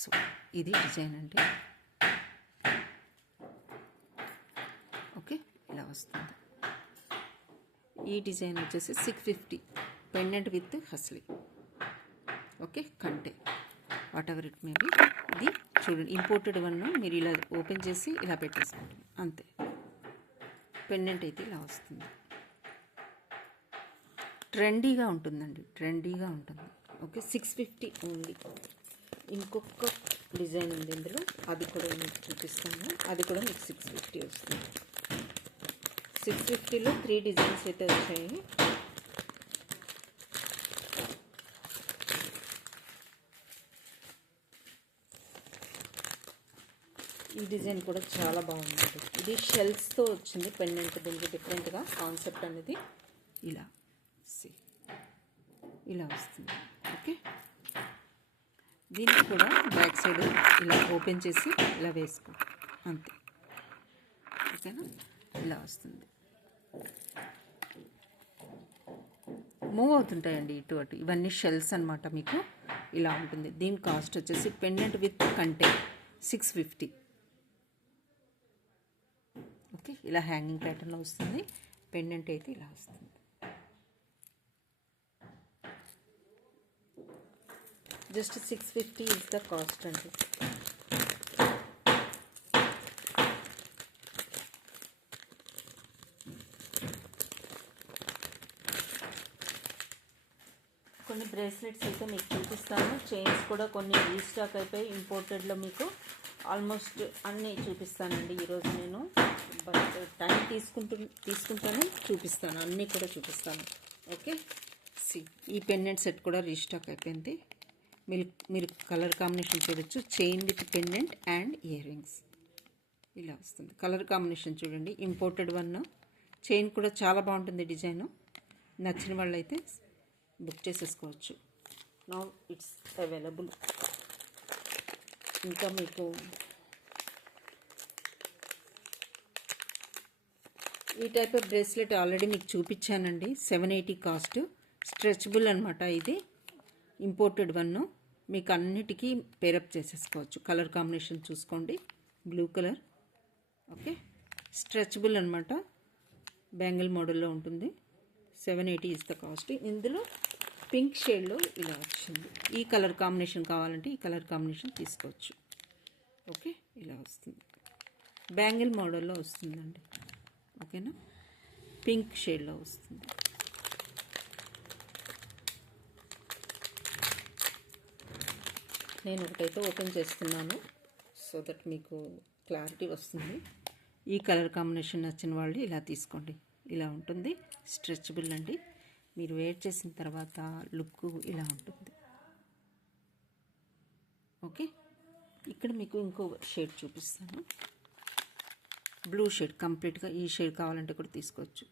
సో ఇది డిజైన్ అండి. వస్తుంది. ఈ డిజైన్ వచ్చేసి 650 పెండెంట్ విత్ హస్లీ. ఓకే, కంటే what ever it may be. ఇది చూడండి, ఇంపోర్టెడ్ వన్. మీరు ఇలా ఓపెన్ చేసి ఇలా పెట్టేసుకోండి అంతే. పెండెంట్ అయితే ఇలా వస్తుంది. ట్రెండీగా ఉంటుందండి, ట్రెండీగా ఉంటుంది. Okay, 650 only. ఇంకొక డిజైన్ ఉంది ఇందులో, అది కూడా మీకు చూపిస్తాను. అది కూడా మీకు 650 వస్తుంది. 650లో 3 డిజైన్స్ అయితే వచ్చాయి. ఈ డిజైన్ కూడా చాలా బాగుంది. ఇది షెల్స్తో వచ్చింది పెండెంట్. దీనికి డిఫరెంట్గా కాన్సెప్ట్ అనేది ఇలా ఇలా వస్తుంది. ఓకే, దీనికి కూడా బ్యాక్ సైడ్ ఇలా ఓపెన్ చేసి ఇలా వేసుకో అంతే. ఓకేనా, ఇలా వస్తుంది. మూవ్ అవుతుంటాయండి ఇటు అటు. ఇవన్నీ షెల్స్ అనమాట. మీకు ఇలా ఉంటుంది. దీని కాస్ట్ వచ్చేసి పెండెంట్ విత్ కంటే 650. ఓకే, ఇలా హ్యాంగింగ్ ప్యాటర్న్లో వస్తుంది. పెండెంట్ అయితే ఇలా వస్తుంది. జస్ట్ 650 ఇస్ ద కాస్ట్ అండి. కొన్ని బ్రేస్లెట్స్ అయితే మీకు చూపిస్తాను. చైన్స్ కూడా కొన్ని రీస్టాక్ అయిపోయి ఇంపోర్టెడ్లో మీకు ఆల్మోస్ట్ అన్నీ చూపిస్తానండి ఈరోజు నేను. బట్ టైం తీసుకుంటాను, చూపిస్తాను, అన్నీ కూడా చూపిస్తాను. ఓకే, ఈ పెండెంట్ సెట్ కూడా రీస్టాక్ అయిపోయింది. మీరు కలర్ కాంబినేషన్ చూడొచ్చు. Chain with pendant and ear rings ఇలా వస్తుంది. కలర్ కాంబినేషన్ చూడండి, ఇంపోర్టెడ్ వన్. చైన్ కూడా చాలా బాగుంటుంది డిజైన్. నచ్చిన వాళ్ళైతే బుక్ చేసేసుకోవచ్చు. Now it's available. ఇంకా మీకు ఈ టైప్ ఆఫ్ బ్రేస్లెట్ ఆల్రెడీ మీకు చూపించానండి. 780 కాస్ట్. స్ట్రెచబుల్ అనమాట. ఇది ఇంపోర్టెడ్ వన్. మీకు అన్నిటికీ పేరప్ చేసేసుకోవచ్చు. కలర్ కాంబినేషన్ చూసుకోండి, బ్లూ కలర్. ఓకే, స్ట్రెచబుల్ అనమాట. బ్యాంగిల్ మోడల్లో ఉంటుంది. 780 ఇస్ ద కాస్ట్. ఇందులో పింక్ షేడ్లో ఇలా వచ్చింది. ఈ కలర్ కాంబినేషన్ కావాలంటే ఈ కలర్ కాంబినేషన్ తీసుకోవచ్చు. ఓకే, ఇలా వస్తుంది. బ్యాంగిల్ మోడల్లో వస్తుందండి. ఓకేనా, పింక్ షేడ్లో వస్తుంది. నేను ఒకటైతే ఓపెన్ చేస్తున్నాను సో దట్ మీకు క్లారిటీ వస్తుంది. ఈ కలర్ కాంబినేషన్ నచ్చిన వాళ్ళు ఇలా తీసుకోండి. ఇలా ఉంటుంది. స్ట్రెచబుల్ అండి. మీరు వేర్ చేసిన తర్వాత లుక్ ఇలా ఉంటుంది. ఓకే, ఇక్కడ మీకు ఇంకో షేడ్ చూపిస్తాను. బ్లూ షేడ్, కంప్లీట్గా ఈ షేడ్ కావాలంటే కూడా తీసుకోవచ్చు.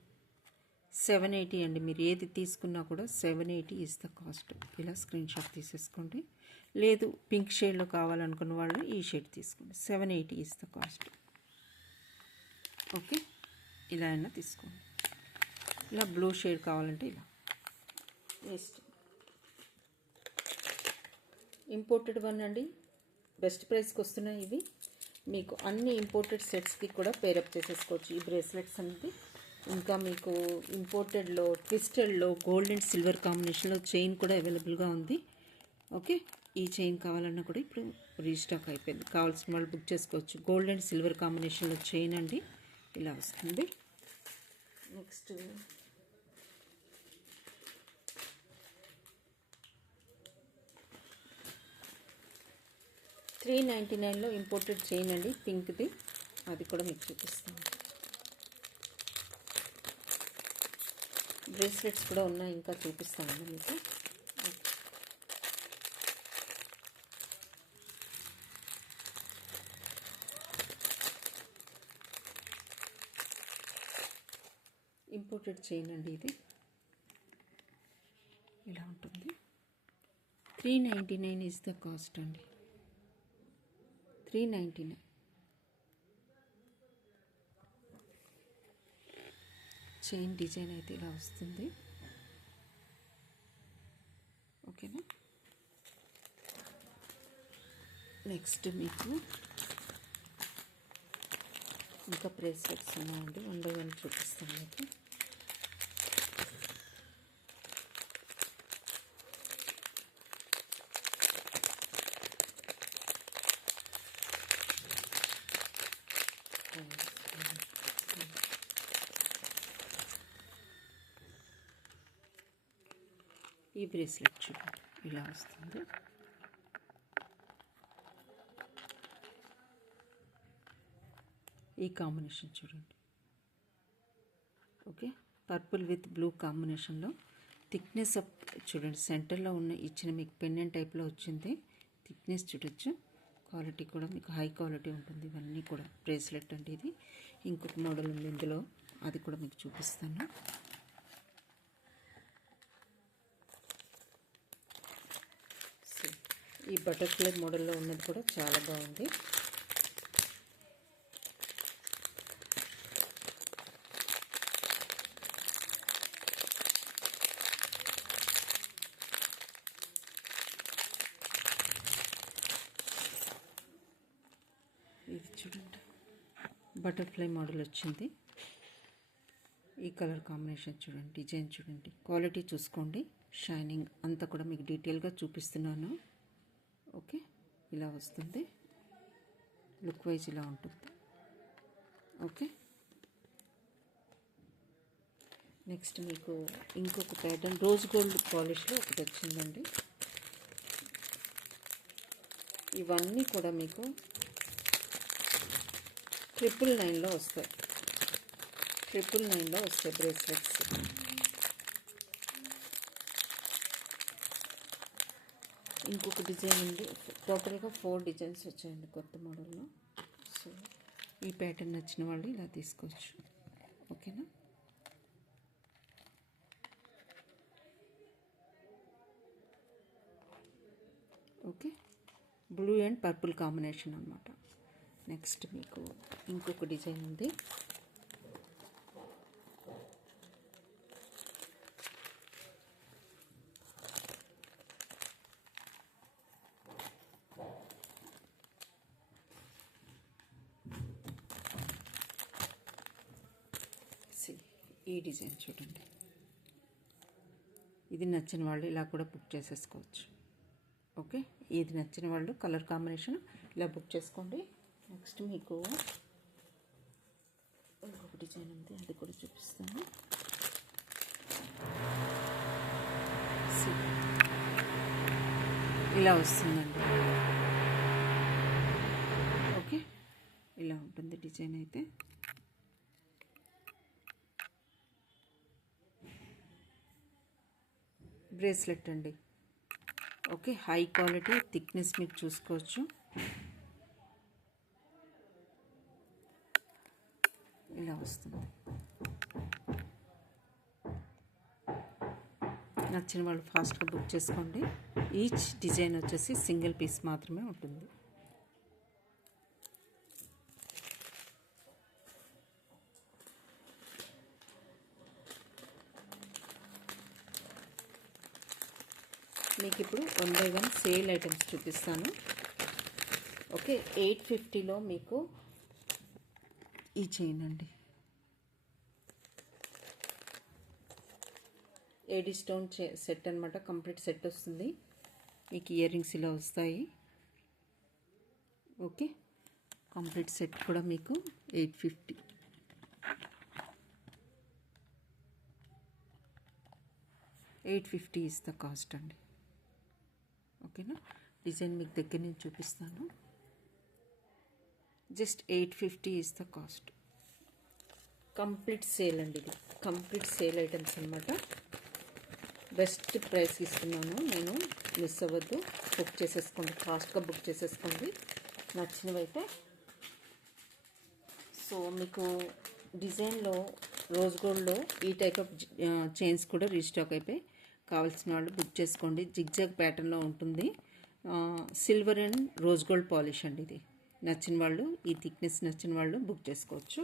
780 అండి. మీరు ఏది తీసుకున్నా కూడా 780 ఇస్ ద కాస్ట్. ఇలా స్క్రీన్ షాట్ తీసేసుకోండి. లేదు పింక్ షేడ్లో కావాలనుకున్న వాళ్ళు ఈ షేడ్ తీసుకోండి. 780 ఇస్ ద కాస్ట్. ఓకే, ఇలా అయినా తీసుకోండి. ఇలా బ్లూ షేడ్ కావాలంటే ఇలా వేస్ట్. ఇంపోర్టెడ్ వన్ అండి. బెస్ట్ ప్రైస్కి వస్తున్నాయి ఇవి. మీకు అన్ని ఇంపోర్టెడ్ సెట్స్కి కూడా పేరప్ చేసేసుకోవచ్చు ఈ బ్రేస్లెట్స్ అనేది. ఇంకా మీకు ఇంపోర్టెడ్లో ట్విస్టెడ్లో గోల్డ్ అండ్ సిల్వర్ కాంబినేషన్లో చైన్ కూడా అవైలబుల్గా ఉంది. ఓకే, ఈ చైన్ కావాలన్నా కూడా ఇప్పుడు రీస్టాక్ అయిపోయింది. కావాల్సిన వాళ్ళు బుక్ చేసుకోవచ్చు. గోల్డ్ అండ్ సిల్వర్ కాంబినేషన్లో చైన్ అండి ఇలా వస్తుంది. నెక్స్ట్ $399లో ఇంపోర్టెడ్ చైన్ అండి, పింక్ది. అది కూడా మీకు చూపిస్తాను. బ్రేస్లెట్స్ కూడా ఉన్నాయి, ఇంకా చూపిస్తానండి మీకు. ఇంపోర్టెడ్ చైన్ అండి ఇది. ఇలా ఉంటుంది. 399 ఇస్ ద కాస్ట్ అండి. 399. చైన్ డిజైన్ అయితే ఇలా వస్తుంది. ఓకేనా, నెక్స్ట్ మీకు ఇంకా బ్రేస్లెట్స్ ఉన్నాయండి, వన్ బై వన్ చూపిస్తాను మీకు. ఈ బ్రేస్లెట్ చూడండి ఇలా వస్తుంది. ఈ కాంబినేషన్ చూడండి. ఓకే, పర్పుల్ విత్ బ్లూ కాంబినేషన్లో థిక్నెస్ అప్ చూడండి. సెంటర్లో ఉన్న ఇచ్చిన మీకు పెండెంట్ టైప్లో వచ్చింది. థిక్నెస్ చూడొచ్చు. క్వాలిటీ కూడా మీకు హై క్వాలిటీ ఉంటుంది. ఇవన్నీ కూడా బ్రేస్లెట్ అండి. ఇది ఇంకొక మోడల్ ఉంది ఇందులో, అది కూడా మీకు చూపిస్తాను. ఈ బటర్ఫ్లై మోడల్లో ఉన్నది కూడా చాలా బాగుంది. ఇది చూడండి, బటర్ఫ్లై మోడల్ వచ్చింది. ఈ కలర్ కాంబినేషన్ చూడండి, డిజైన్ చూడండి, క్వాలిటీ చూసుకోండి. షైనింగ్ అంతా కూడా మీకు డీటెయిల్గా చూపిస్తున్నాను. ఓకే, ఇలా వస్తుంది. లుక్ వైజ్ ఇలా ఉంటుంది. ఓకే, నెక్స్ట్ మీకు ఇంకొక ప్యాటర్న్ రోజ్ గోల్డ్ పాలిష్లో ఒకటి వచ్చిందండి. ఇవన్నీ కూడా మీకు 999లో వస్తాయి. 999లో వస్తాయి బ్రేస్లెట్స్. ఇంకొక డిజైన్ ఉంది. టోటల్గా 4 డిజైన్స్ వచ్చాయండి కొత్త మోడల్లో. సో ఈ ప్యాటర్న్ నచ్చిన వాళ్ళు ఇలా తీసుకోవచ్చు. ఓకేనా? Okay, blue and purple combination అన్నమాట. నెక్స్ట్ మీకు ఇంకొక డిజైన్ ఉంది. ఈ డిజైన్ చూడండి. ఇది నచ్చిన వాళ్ళు ఇలా కూడా బుక్ చేసేసుకోవచ్చు. ఓకే, ఇది నచ్చిన వాళ్ళు కలర్ కాంబినేషన్ ఇలా బుక్ చేసుకోండి. నెక్స్ట్ మీకు ఇంకొక డిజైన్ ఉంది, అది కూడా చూపిస్తాను. ఇలా వస్తుందండి. ఓకే, ఇలా ఉంటుంది డిజైన్ అయితే. బ్రేస్లెట్ అండి. ఓకే, హై క్వాలిటీ, థిక్నెస్ మీకు చూసుకోవచ్చు. ఇలా వస్తుంది. నచ్చిన వాళ్ళు ఫాస్ట్గా బుక్ చేసుకోండి. ఈచ్ డిజైన్ వచ్చేసి సింగిల్ పీస్ మాత్రమే ఉంటుంది. మీకు ఇప్పుడు 1 by 1 సేల్ ఐటమ్స్ చూపిస్తాను. ఓకే, 850లో మీకు ఈ చైన్ అండి. ఏడీ స్టోన్ సెట్ అనమాట. కంప్లీట్ సెట్ వస్తుంది. మీకు ఇయర్ రింగ్స్ ఇలా వస్తాయి. ఓకే, కంప్లీట్ సెట్ కూడా మీకు 850. $850 ఇస్ ద కాస్ట్ అండి. ఓకేనా? డిజైన్ మీకు దగ్గర నుంచి చూపిస్తాను. Just 850 is the cost. Complete sale అండి. ఇది కంప్లీట్ సేల్ ఐటమ్స్ అనమాట. బెస్ట్ ప్రైస్ ఇస్తున్నాను నేను. మిస్ అవ్వద్దు, బుక్ చేసేసుకోండి. ఫాస్ట్గా బుక్ చేసేసుకోండి నచ్చినవైతే. సో మీకు డిజైన్లో రోజ్ గోల్డ్లో ఈ టైప్ ఆఫ్ చైన్స్ కూడా రీస్టాక్ అయిపోయి. కావాల్సిన వాళ్ళు బుక్ చేసుకోండి. జిగ్జాగ్ ప్యాటర్న్లో ఉంటుంది. Silver and rose gold polish అండి. ఇది నచ్చిన వాళ్ళు, ఈ థిక్నెస్ నచ్చిన వాళ్ళు బుక్ చేసుకోవచ్చు.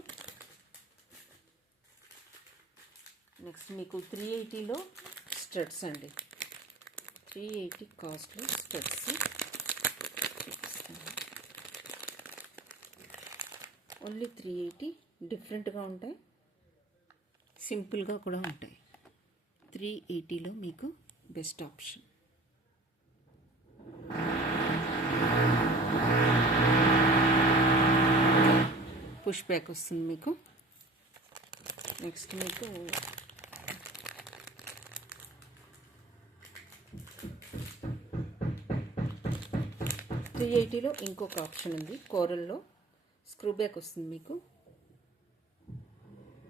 నెక్స్ట్ మీకు 380లో స్టడ్స్ అండి. 380 కాస్ట్లో స్టడ్స్. ఓన్లీ 380. డిఫరెంట్గా ఉంటాయి, సింపుల్గా కూడా ఉంటాయి. 380లో మీకు బెస్ట్ ఆప్షన్. పుష్ బ్యాక్ వస్తుంది మీకు. నెక్స్ట్ మీకు 380లో ఇంకొక ఆప్షన్ ఉంది. కోరల్లో స్క్రూ బ్యాక్ వస్తుంది మీకు.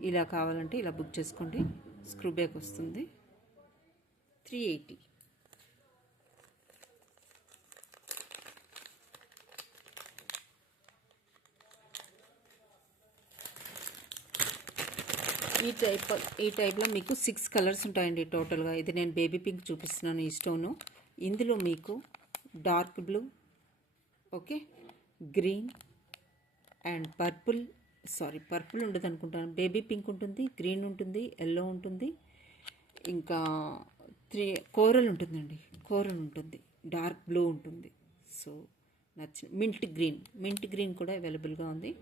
ఇలా కావాలంటే ఇలా బుక్ చేసుకోండి, స్క్రూ బ్యాక్ వస్తుంది. 380. ఈ టైప్లో మీకు 6 కలర్స్ ఉంటాయండి టోటల్గా. ఇది నేను బేబీ పింక్ చూపిస్తున్నాను ఈ స్టోను. ఇందులో మీకు dark blue, okay, green and purple ఉండదు అనుకుంటాను. బేబీ పింక్ ఉంటుంది, గ్రీన్ ఉంటుంది, ఎల్లో ఉంటుంది, ఇంకా కోరల్ ఉంటుందండి, కోరల్ ఉంటుంది, డార్క్ బ్లూ ఉంటుంది. సో నచ్చిన మింట్ గ్రీన్ కూడా అవైలబుల్గా ఉంది.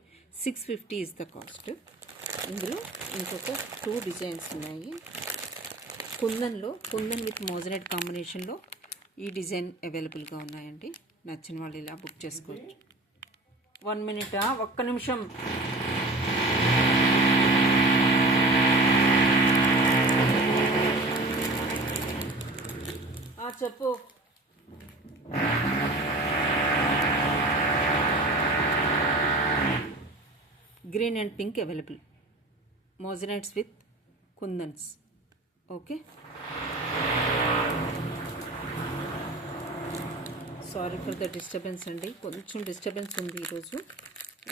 650 ఇస్ ద కాస్ట్. ఇందులో ఇంకొక 2 డిజైన్స్ ఉన్నాయి. కుందన్ విత్ మోజనైట్ కాంబినేషన్లో ఈ డిజైన్ అవైలబుల్గా ఉన్నాయండి. నచ్చిన వాళ్ళు ఇలా బుక్ చేసుకోవచ్చు. 1 minute, ఒక్క నిమిషం. చెప్పు. Green and pink available, మోజనైట్స్ with kundans. Okay, sorry for the disturbance అండి, కొంచెం డిస్టర్బెన్స్ ఉంది ఈరోజు,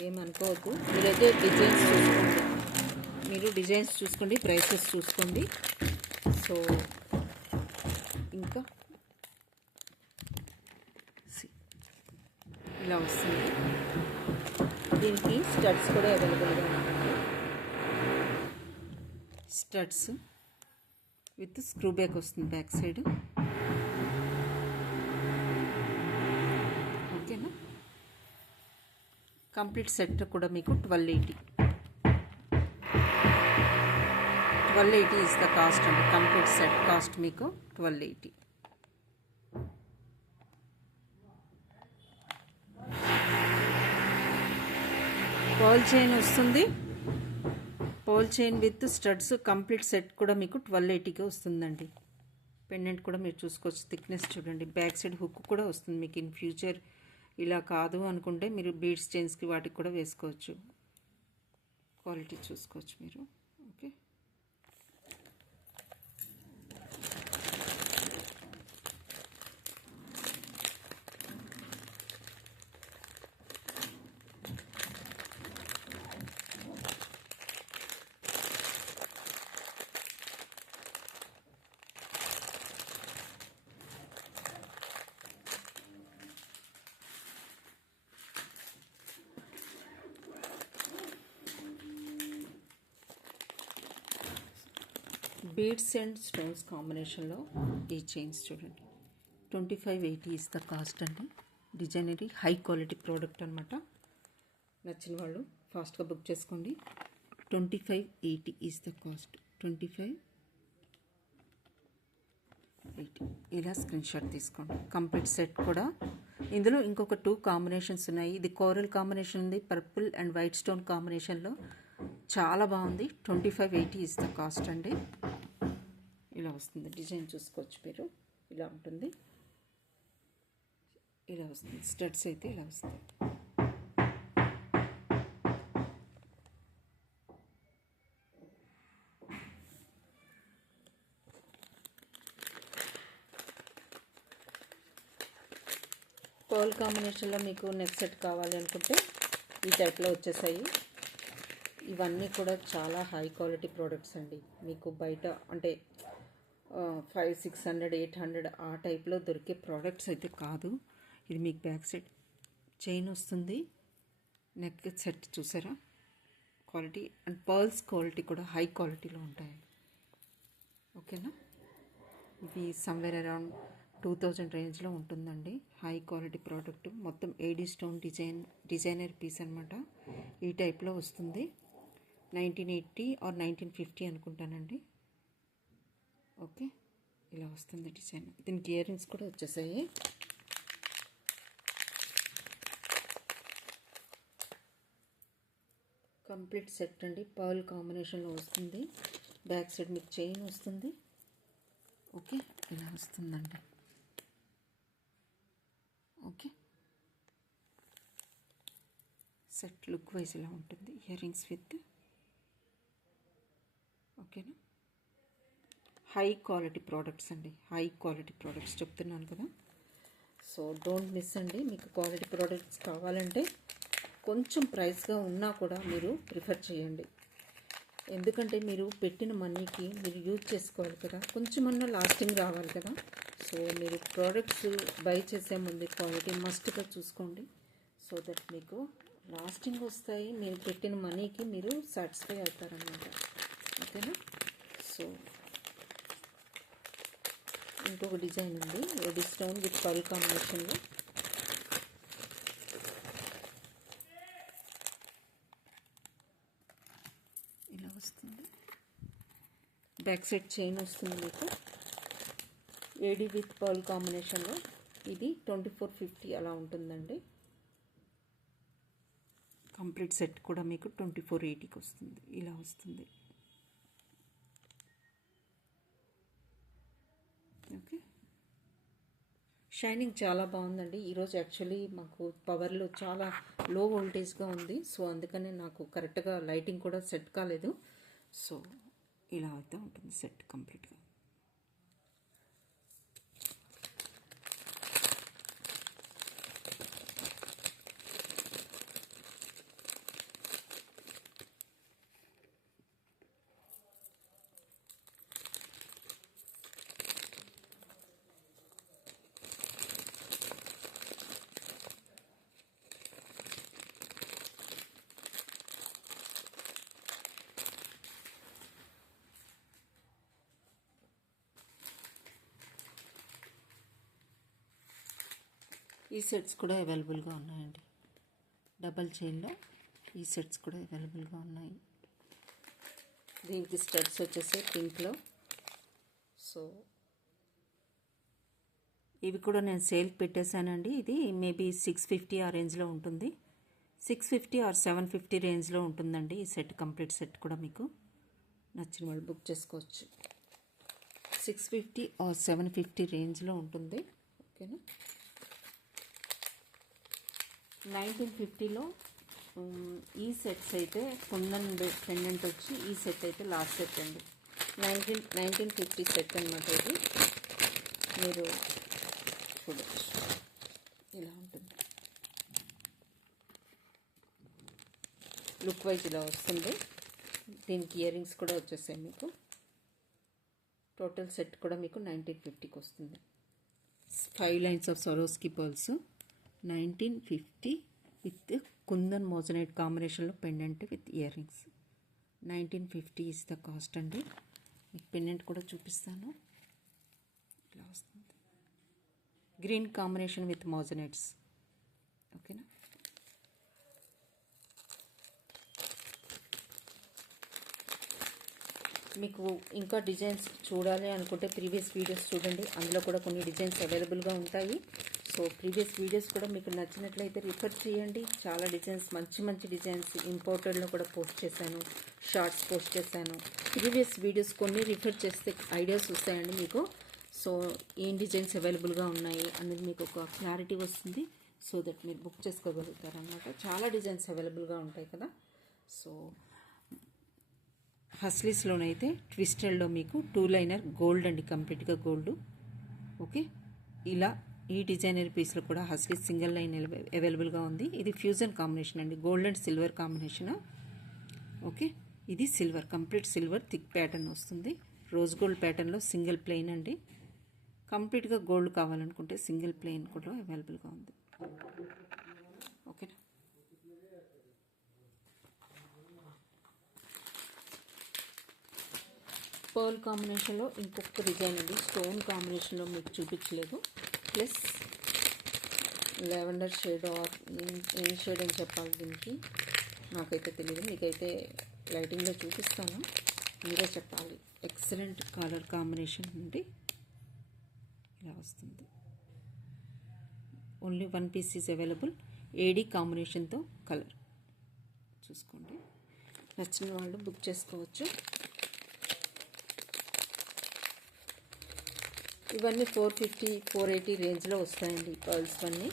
ఏమనుకోవద్దు. మీరైతే డిజైన్స్ చూసుకోండి, ప్రైసెస్ చూసుకోండి. సో ఇంకా ఇలా వస్తుంది. దీనికి స్టడ్స్ కూడా అవైలబుల్గా ఉన్నాయి. స్టడ్స్ విత్ స్క్రూ బ్యాక్ వస్తుంది బ్యాక్ సైడ్. ఓకేనా. కంప్లీట్ సెట్ కూడా మీకు 1280 ఇస్ ద కాస్ట్ అండి. కంప్లీట్ సెట్ కాస్ట్ మీకు 1280. పర్ల్ చైన్ వస్తుంది, pearl chain with studs complete set కూడా మీకు 1280కి వస్తుందండి. పెండెంట్ కూడా మీరు చూసుకోవచ్చు, థిక్నెస్ చూడండి. బ్యాక్ సైడ్ హుక్ కూడా వస్తుంది మీకు. ఇన్ ఫ్యూచర్ ఇలా కాదు అనుకుంటే మీరు బీడ్స్ చైన్స్కి వాటికి కూడా వేసుకోవచ్చు. క్వాలిటీ చూసుకోవచ్చు మీరు. ఓకే, బీడ్స్ అండ్ స్టోన్స్ కాంబినేషన్లో ఈ చైన్స్ చూడండి. 2580 ఇస్ ద కాస్ట్ అండి. డిజైనరీ హై క్వాలిటీ ప్రోడక్ట్ అనమాట. నచ్చిన వాళ్ళు ఫాస్ట్గా బుక్ చేసుకోండి. 2580 ఈజ్ ద కాస్ట్. 2580 ఇలా స్క్రీన్ షాట్ తీసుకోండి. కంప్లీట్ సెట్ కూడా. ఇందులో ఇంకొక 2 కాంబినేషన్స్ ఉన్నాయి. ఇది కోరల్ కాంబినేషన్ ఉంది, పర్పుల్ అండ్ వైట్ స్టోన్ కాంబినేషన్లో చాలా బాగుంది. 2580 ఈజ్ ద కాస్ట్ అండి. ఇలా వస్తుంది డిజైన్ చూసుకోవచ్చు మీరు. ఇలా ఉంటుంది, ఇలా వస్తుంది. స్టడ్స్ అయితే ఇలా వస్తాయి. పర్ల్ కాంబినేషన్లో మీకు నెక్ సెట్ కావాలి అనుకుంటే ఈ టైప్లో వచ్చేసాయి. ఇవన్నీ కూడా చాలా హై క్వాలిటీ ప్రోడక్ట్స్ అండి. మీకు బయట అంటే 500, 600, 800 ఆ టైప్లో దొరికే ప్రోడక్ట్స్ అయితే కాదు. ఇది మీకు బ్యాక్ సైడ్ చైన్ వస్తుంది, నెక్ సెట్ చూసారా క్వాలిటీ. అండ్ పర్ల్స్ క్వాలిటీ కూడా హై క్వాలిటీలో ఉంటాయి. ఓకేనా. ఇవి సమ్వేర్ అరౌండ్ 2000 రేంజ్లో ఉంటుందండి. హై క్వాలిటీ ప్రోడక్ట్, మొత్తం ఏడీ స్టోన్ డిజైనర్ పీస్ అనమాట. ఈ టైప్లో వస్తుంది. 1980 ఆర్ 1950 అనుకుంటానండి. ఓకే, ఇలా వస్తుంది డిజైన్. దీనికి ఇయర్ రింగ్స్ కూడా వచ్చేసాయి. కంప్లీట్ సెట్ అండి. పర్ల్ కాంబినేషన్లో వస్తుంది. బ్యాక్ సైడ్ మీకు చైన్ వస్తుంది. ఓకే, ఇలా వస్తుందండి. ఓకే, సెట్ లుక్ వైజ్ ఇలా ఉంటుంది. Ear rings with. ఓకేనా, హై క్వాలిటీ ప్రోడక్ట్స్ అండి. హై క్వాలిటీ ప్రోడక్ట్స్ చెప్తున్నాను కదా. సో డోంట్ మిస్ అండి. మీకు క్వాలిటీ ప్రోడక్ట్స్ కావాలంటే కొంచెం ప్రైస్గా ఉన్నా కూడా మీరు ప్రిఫర్ చేయండి. ఎందుకంటే మీరు పెట్టిన మనీకి మీరు యూజ్ చేసుకోవాలి కదా, కొంచెమన్నా లాస్టింగ్ రావాలి కదా. సో మీరు ప్రోడక్ట్స్ బై చేసే ముందు క్వాలిటీ మస్ట్గా చూసుకోండి. సో దట్ మీకు లాస్టింగ్ వస్తాయి. మీరు పెట్టిన మనీకి మీరు సాటిస్ఫై అవుతారన్నమాట. ఓకేనా. సో ఇంకొక డిజైన్ ఉంది, ఏడీ స్టోన్ విత్ పర్ల్ కాంబినేషన్లో. ఇలా వస్తుంది. బ్యాక్ సైడ్ చైన్ వస్తుంది మీకు. ఏడీ విత్ పర్ల్ కాంబినేషన్లో ఇది 2450 అలా ఉంటుందండి. కంప్లీట్ సెట్ కూడా మీకు 2480కి వస్తుంది. ఇలా వస్తుంది. ఓకే, షైనింగ్ చాలా బాగుందండి. ఈరోజు యాక్చువల్లీ మాకు పవర్లో చాలా లో వోల్టేజ్గా ఉంది. సో అందుకనే నాకు కరెక్ట్గా లైటింగ్ కూడా సెట్ కాలేదు. సో ఇలా అయితే ఉంటుంది సెట్ కంప్లీట్గా. ఈ సెట్స్ కూడా అవైలబుల్గా ఉన్నాయండి. డబల్ చైన్లో ఈ సెట్స్ కూడా అవైలబుల్గా ఉన్నాయి. దీనికి స్టడ్స్ వచ్చేసి పింక్లో. సో ఇవి కూడా నేను సేల్ పెట్టేశానండి. ఇది మేబీ 650 ఆ రేంజ్లో ఉంటుంది. 650 ఆర్ 750 రేంజ్లో ఉంటుందండి. ఈ సెట్ కంప్లీట్ సెట్ కూడా మీకు నచ్చిన వాళ్ళు బుక్ చేసుకోవచ్చు. 650 ఆర్ 750 రేంజ్లో ఉంటుంది. ఓకేనా. 1950లో ఈ సెట్స్ అయితే కుందన్ పెండెంట్ వచ్చి ఈ సెట్ అయితే లాస్ట్ సెట్ అండి. 1950 సెట్ అనమాట. ఇది మీరు చూడవచ్చు. ఇలా ఉంటుంది. లుక్ వైజ్ ఇలా వస్తుంది. దీనికి ఇయర్ రింగ్స్ కూడా వచ్చేసాయి మీకు. టోటల్ సెట్ కూడా మీకు 1950కి వస్తుంది. 5 lines of Swarovski pearls 1950 with kundan moissanite కాంబినేషన్లో pendant with earrings. 1950 is the cost అండి. మీకు పెండెంట్ కూడా చూపిస్తాను. ఇలా వస్తుంది. Green combination with moissanites. ఓకేనా. మీకు ఇంకా డిజైన్స్ చూడాలి అనుకుంటే ప్రీవియస్ వీడియోస్ చూడండి. అందులో కూడా కొన్ని డిజైన్స్ అవైలబుల్గా ఉంటాయి. సో ప్రీవియస్ వీడియోస్ కూడా మీకు నచ్చినట్లయితే రిఫర్ చేయండి. చాలా డిజైన్స్, మంచి మంచి డిజైన్స్ ఇంపోర్టెడ్లో కూడా పోస్ట్ చేశాను, షార్ట్స్ పోస్ట్ చేశాను. ప్రీవియస్ వీడియోస్ కొన్ని రిఫర్ చేస్తే ఐడియాస్ వస్తాయండి మీకు. సో ఏం డిజైన్స్ అవైలబుల్గా ఉన్నాయి అనేది మీకు ఒక క్లారిటీ వస్తుంది. సో దట్ మీరు బుక్ చేసుకోగలుగుతారు అన్నమాట. చాలా డిజైన్స్ అవైలబుల్గా ఉంటాయి కదా. సో హస్లీస్లోనైతే ట్విస్టెడ్లో మీకు 2 లైనర్ గోల్డ్ అండి, కంప్లీట్గా గోల్డ్. ఓకే, ఇలా ఈ డిజైనర్ పీస్లో కూడా హస్లీస్ సింగిల్ లైన్ అవైలబుల్గా ఉంది. ఇది ఫ్యూజన్ కాంబినేషన్ అండి, gold and silver combination. Okay, ఇది silver, complete silver thick pattern వస్తుంది. రోజ్ గోల్డ్ ప్యాటర్న్లో సింగిల్ ప్లెయిన్ అండి. కంప్లీట్గా గోల్డ్ కావాలనుకుంటే సింగిల్ ప్లెయిన్ కూడా అవైలబుల్గా ఉంది. ఓకేనా. పర్ల్ కాంబినేషన్లో ఇంకొక డిజైన్ అండి, స్టోన్ కాంబినేషన్లో మీకు చూపించలేదు. ప్లస్ లెవెండర్ షేడ్ ఆర్ ఏం షేడ్ అని చెప్పాలి దీనికి నాకైతే తెలియదు, మీకైతే లైటింగ్లో చూపిస్తాను, మీరే చెప్పాలి. ఎక్సలెంట్ కలర్ కాంబినేషన్ అండి, ఇలా వస్తుంది. Only 1 piece is available. AD కాంబినేషన్తో కలర్ చూసుకోండి, నచ్చిన వాళ్ళు బుక్ చేసుకోవచ్చు. ఇవన్నీ 450, 480 రేంజ్లో వస్తాయండి పర్ల్స్ అన్నీ.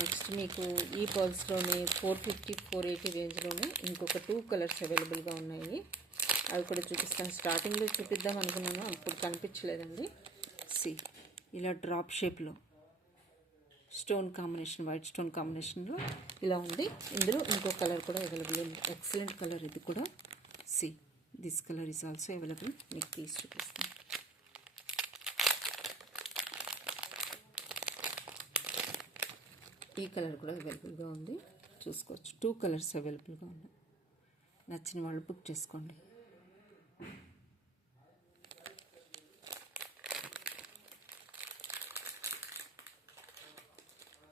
నెక్స్ట్ మీకు ఈ పర్ల్స్లోనే 450, 480 రేంజ్లోనే ఇంకొక 2 కలర్స్ అవైలబుల్గా ఉన్నాయి, అవి కూడా చూపిస్తాను. స్టార్టింగ్లో చూపిద్దాం అనుకున్నాను, అప్పుడు కనిపించలేదండి. సి ఇలా డ్రాప్ షేప్లో స్టోన్ కాంబినేషన్, వైట్ స్టోన్ కాంబినేషన్లో ఇలా ఉంది. ఇందులో ఇంకో కలర్ కూడా అవైలబుల్ ఉంది, ఎక్సలెంట్ కలర్ ఇది కూడా. See this colour is also available, మీకు తీసి చూపిస్తాను. ఈ కలర్ కూడా అవైలబుల్గా ఉంది, చూసుకోవచ్చు. 2 కలర్స్ అవైలబుల్గా ఉన్నాయి, నచ్చిన వాళ్ళు బుక్ చేసుకోండి.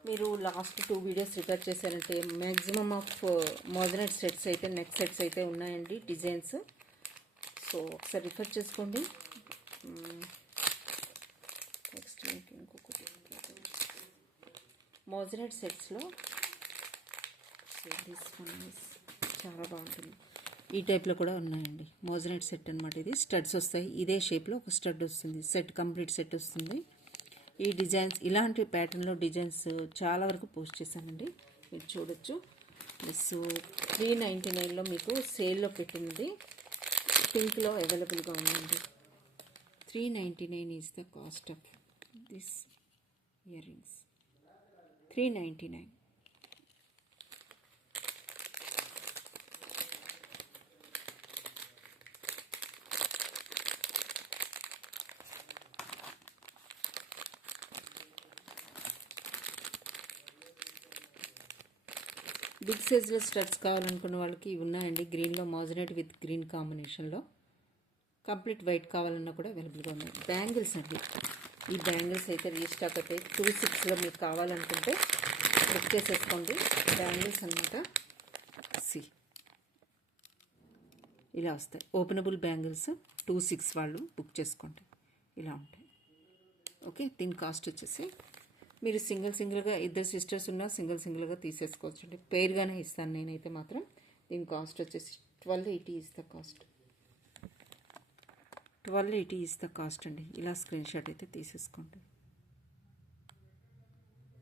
మీరు లాస్ట్ 2 వీడియోస్ రికార్డ్ చేశారంటే మ్యాక్సిమమ్ ఆఫ్ మోజనైట్ సెట్స్ అయితే, నెక్ సెట్స్ అయితే ఉన్నాయండి డిజైన్స్. సో ఒకసారి రిఫర్ చేసుకోండి. నెక్స్ట్ మీకు ఇంకొకటి మోజనైట్ సెట్స్లో చాలా బాగుంటుంది. ఈ టైప్లో కూడా ఉన్నాయండి, మోజనైట్ సెట్ అనమాట. ఇది స్టడ్స్ వస్తాయి, ఇదే షేప్లో ఒక స్టడ్ వస్తుంది, సెట్ కంప్లీట్ సెట్ వస్తుంది. ఈ డిజైన్స్, ఇలాంటి ప్యాటర్న్లో డిజైన్స్ చాలా వరకు పోస్ట్ చేశానండి, మీరు చూడొచ్చు. ప్లస్ 399లో మీకు సేల్లో పెట్టినది పింక్లో అవైలబుల్గా ఉందండి. 399 is the cost of this earrings. 399. Big సైజ్లో స్టడ్స్ కావాలనుకున్న వాళ్ళకి ఇవి ఉన్నాయండి, గ్రీన్లో మోజనైట్ విత్ గ్రీన్ కాంబినేషన్లో. కంప్లీట్ వైట్ కావాలన్నా కూడా అవైలబుల్గా ఉన్నాయి. బ్యాంగిల్స్ అండి, ఈ బ్యాంగిల్స్ అయితే రీస్టాక్ అయితే 26లో మీకు కావాలనుకుంటే బుక్ చేసేసుకోండి. బ్యాంగిల్స్ అనమాట. సి ఇలా వస్తాయి, ఓపెనబుల్ బ్యాంగిల్స్. 26 వాళ్ళు బుక్ చేసుకోండి, ఇలా ఉంటాయి. ఓకే, దీని కాస్ట్ వచ్చేసి మీరు సింగిల్గా, ఇద్దరు సిస్టర్స్ ఉన్నా సింగిల్గా తీసేసుకోవచ్చు అండి. పేరుగానే ఇస్తాను నేనైతే మాత్రం. దీని కాస్ట్ వచ్చేసి 1280 is the cost. 1280 is the cost అండి. ఇలా స్క్రీన్ షాట్ అయితే తీసేసుకోండి.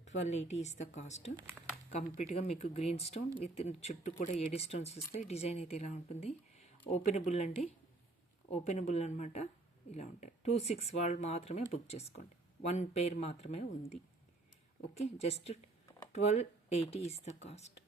1280 ఈజ్ ద కాస్ట్. కంప్లీట్గా మీకు గ్రీన్ స్టోన్ విత్ చుట్టూ కూడా ఏడి స్టోన్స్ వస్తాయి. డిజైన్ అయితే ఇలా ఉంటుంది. ఓపెనబుల్ అండి, ఓపెనబుల్ అనమాట. ఇలా ఉంటాయి. 26 వాళ్ళు మాత్రమే బుక్ చేసుకోండి, 1 పేర్ మాత్రమే ఉంది. Okay, just 1280 is the cost.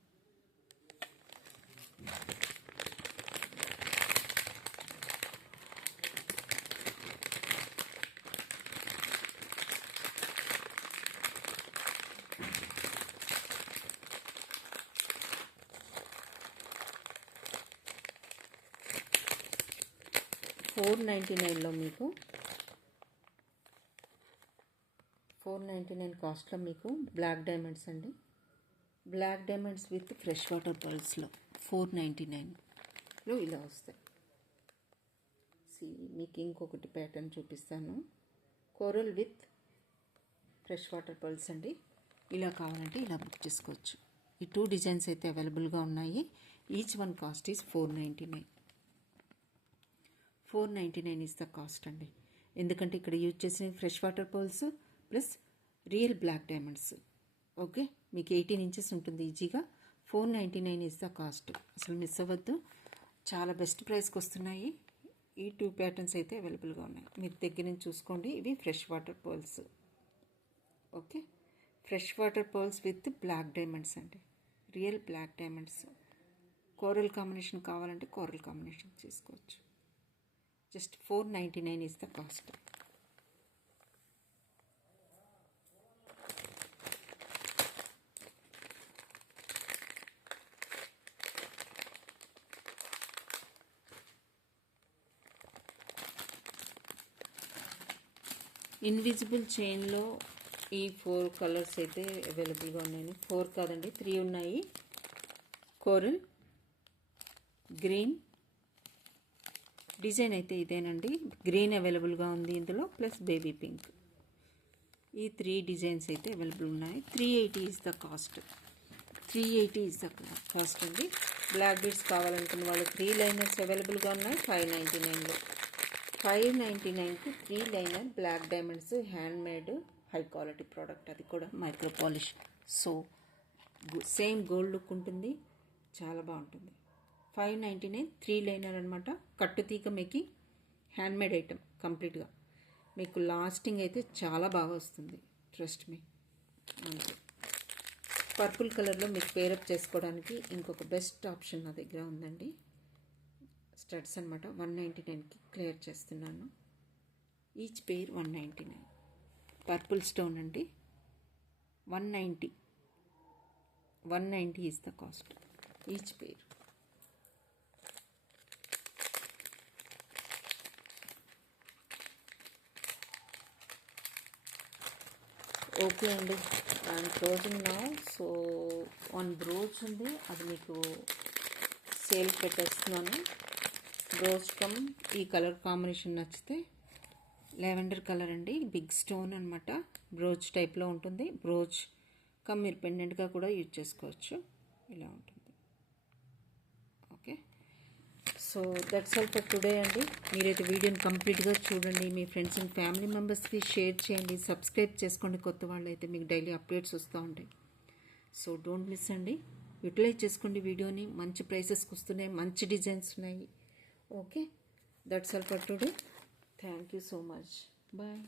$499లో మీకు 499 కాస్ట్లో మీకు బ్లాక్ డైమండ్స్ అండి. Black diamonds with fresh water పర్ల్స్లో 499లో ఇలా వస్తాయి. మీకు ఇంకొకటి ప్యాటర్న్ చూపిస్తాను, coral with fresh water pearls అండి. ఇలా కావాలంటే ఇలా బుక్ చేసుకోవచ్చు. ఈ 2 డిజైన్స్ అయితే అవైలబుల్గా ఉన్నాయి. Each one cost is 499. 499 is the cost అండి. ఎందుకంటే ఇక్కడ యూజ్ చేసిన fresh water pearls plus real black diamonds. Okay, మీకు 18 ఇంచెస్ ఉంటుంది ఈజీగా. 499 ఈజ్ ద కాస్ట్. అసలు మిస్ అవ్వద్దు, చాలా బెస్ట్ ప్రైస్కి వస్తున్నాయి. ఈ 2 ప్యాటర్న్స్ అయితే అవైలబుల్గా ఉన్నాయి, మీరు దగ్గర నుంచి చూసుకోండి. ఇవి fresh water pearls. Okay, fresh water pearls with black diamonds అండి, real black diamonds. Coral combination కావాలంటే కోరల్ కాంబినేషన్ తీసుకోవచ్చు. Just 499 is the cost. Invisible చైన్లో ఈ 4 కలర్స్ అయితే అవైలబుల్గా ఉన్నాయి. 4 కాదండి, 3 ఉన్నాయి. కోరల్, గ్రీన్, డిజైన్ అయితే ఇదేనండి. గ్రీన్ అవైలబుల్గా ఉంది ఇందులో, ప్లస్ బేబీ పింక్. ఈ 3 డిజైన్స్ అయితే అవైలబుల్ ఉన్నాయి. 380 is the cost. 380 is the cost అండి. బ్లాక్ బీడ్స్ కావాలనుకున్న వాళ్ళు 3 లైనర్స్ అవైలబుల్గా ఉన్నాయి 599లో. 599కి 3 liner black diamonds hand made high quality product, అది కూడా micro polish. So same gold look ఉంటుంది, చాలా బాగుంటుంది. 599 3 లైనర్ అనమాట. కట్టుతీగ మేకింగ్ హ్యాండ్ మేడ్ ఐటమ్ కంప్లీట్గా. మీకు లాస్టింగ్ అయితే చాలా బాగా వస్తుంది, ట్రస్ట్ మీ. అంతే. పర్పుల్ కలర్లో మీకు పేరప్ చేసుకోవడానికి ఇంకొక బెస్ట్ ఆప్షన్ నా దగ్గర ఉందండి. స్టడ్స్ అనమాట. 199కి క్లియర్ చేస్తున్నాను. Each pair 199. పర్పుల్ స్టోన్ అండి. 190 is the cost each pair. Okay అండి, I'm closing now. So 1 brooch ఉంది, అది మీకు సేల్ పెట్టేస్తున్నాను. బ్రోచ్ కమ్ ఈ కలర్ కాంబినేషన్ నచ్చితే, లావెండర్ కలర్ అండి, బిగ్ స్టోన్ అనమాట. బ్రోచ్ టైప్లో ఉంటుంది. బ్రోచ్ కమ్ మీరు పెండెంట్గా కూడా యూజ్ చేసుకోవచ్చు. ఇలా ఉంటుంది. Okay, so that's all for today అండి. మీరైతే వీడియోని కంప్లీట్గా చూడండి, మీ ఫ్రెండ్స్ అండ్ ఫ్యామిలీ మెంబర్స్కి షేర్ చేయండి, సబ్స్క్రైబ్ చేసుకోండి. కొత్త వాళ్ళు అయితే మీకు డైలీ అప్డేట్స్ వస్తూ ఉంటాయి. సో డోంట్ మిస్ అండి, యూటిలైజ్ చేసుకోండి వీడియోని. మంచి ప్రైసెస్కి వస్తున్నాయి, మంచి డిజైన్స్ ఉన్నాయి. Okay, that's all for today. Thank you so much. Bye.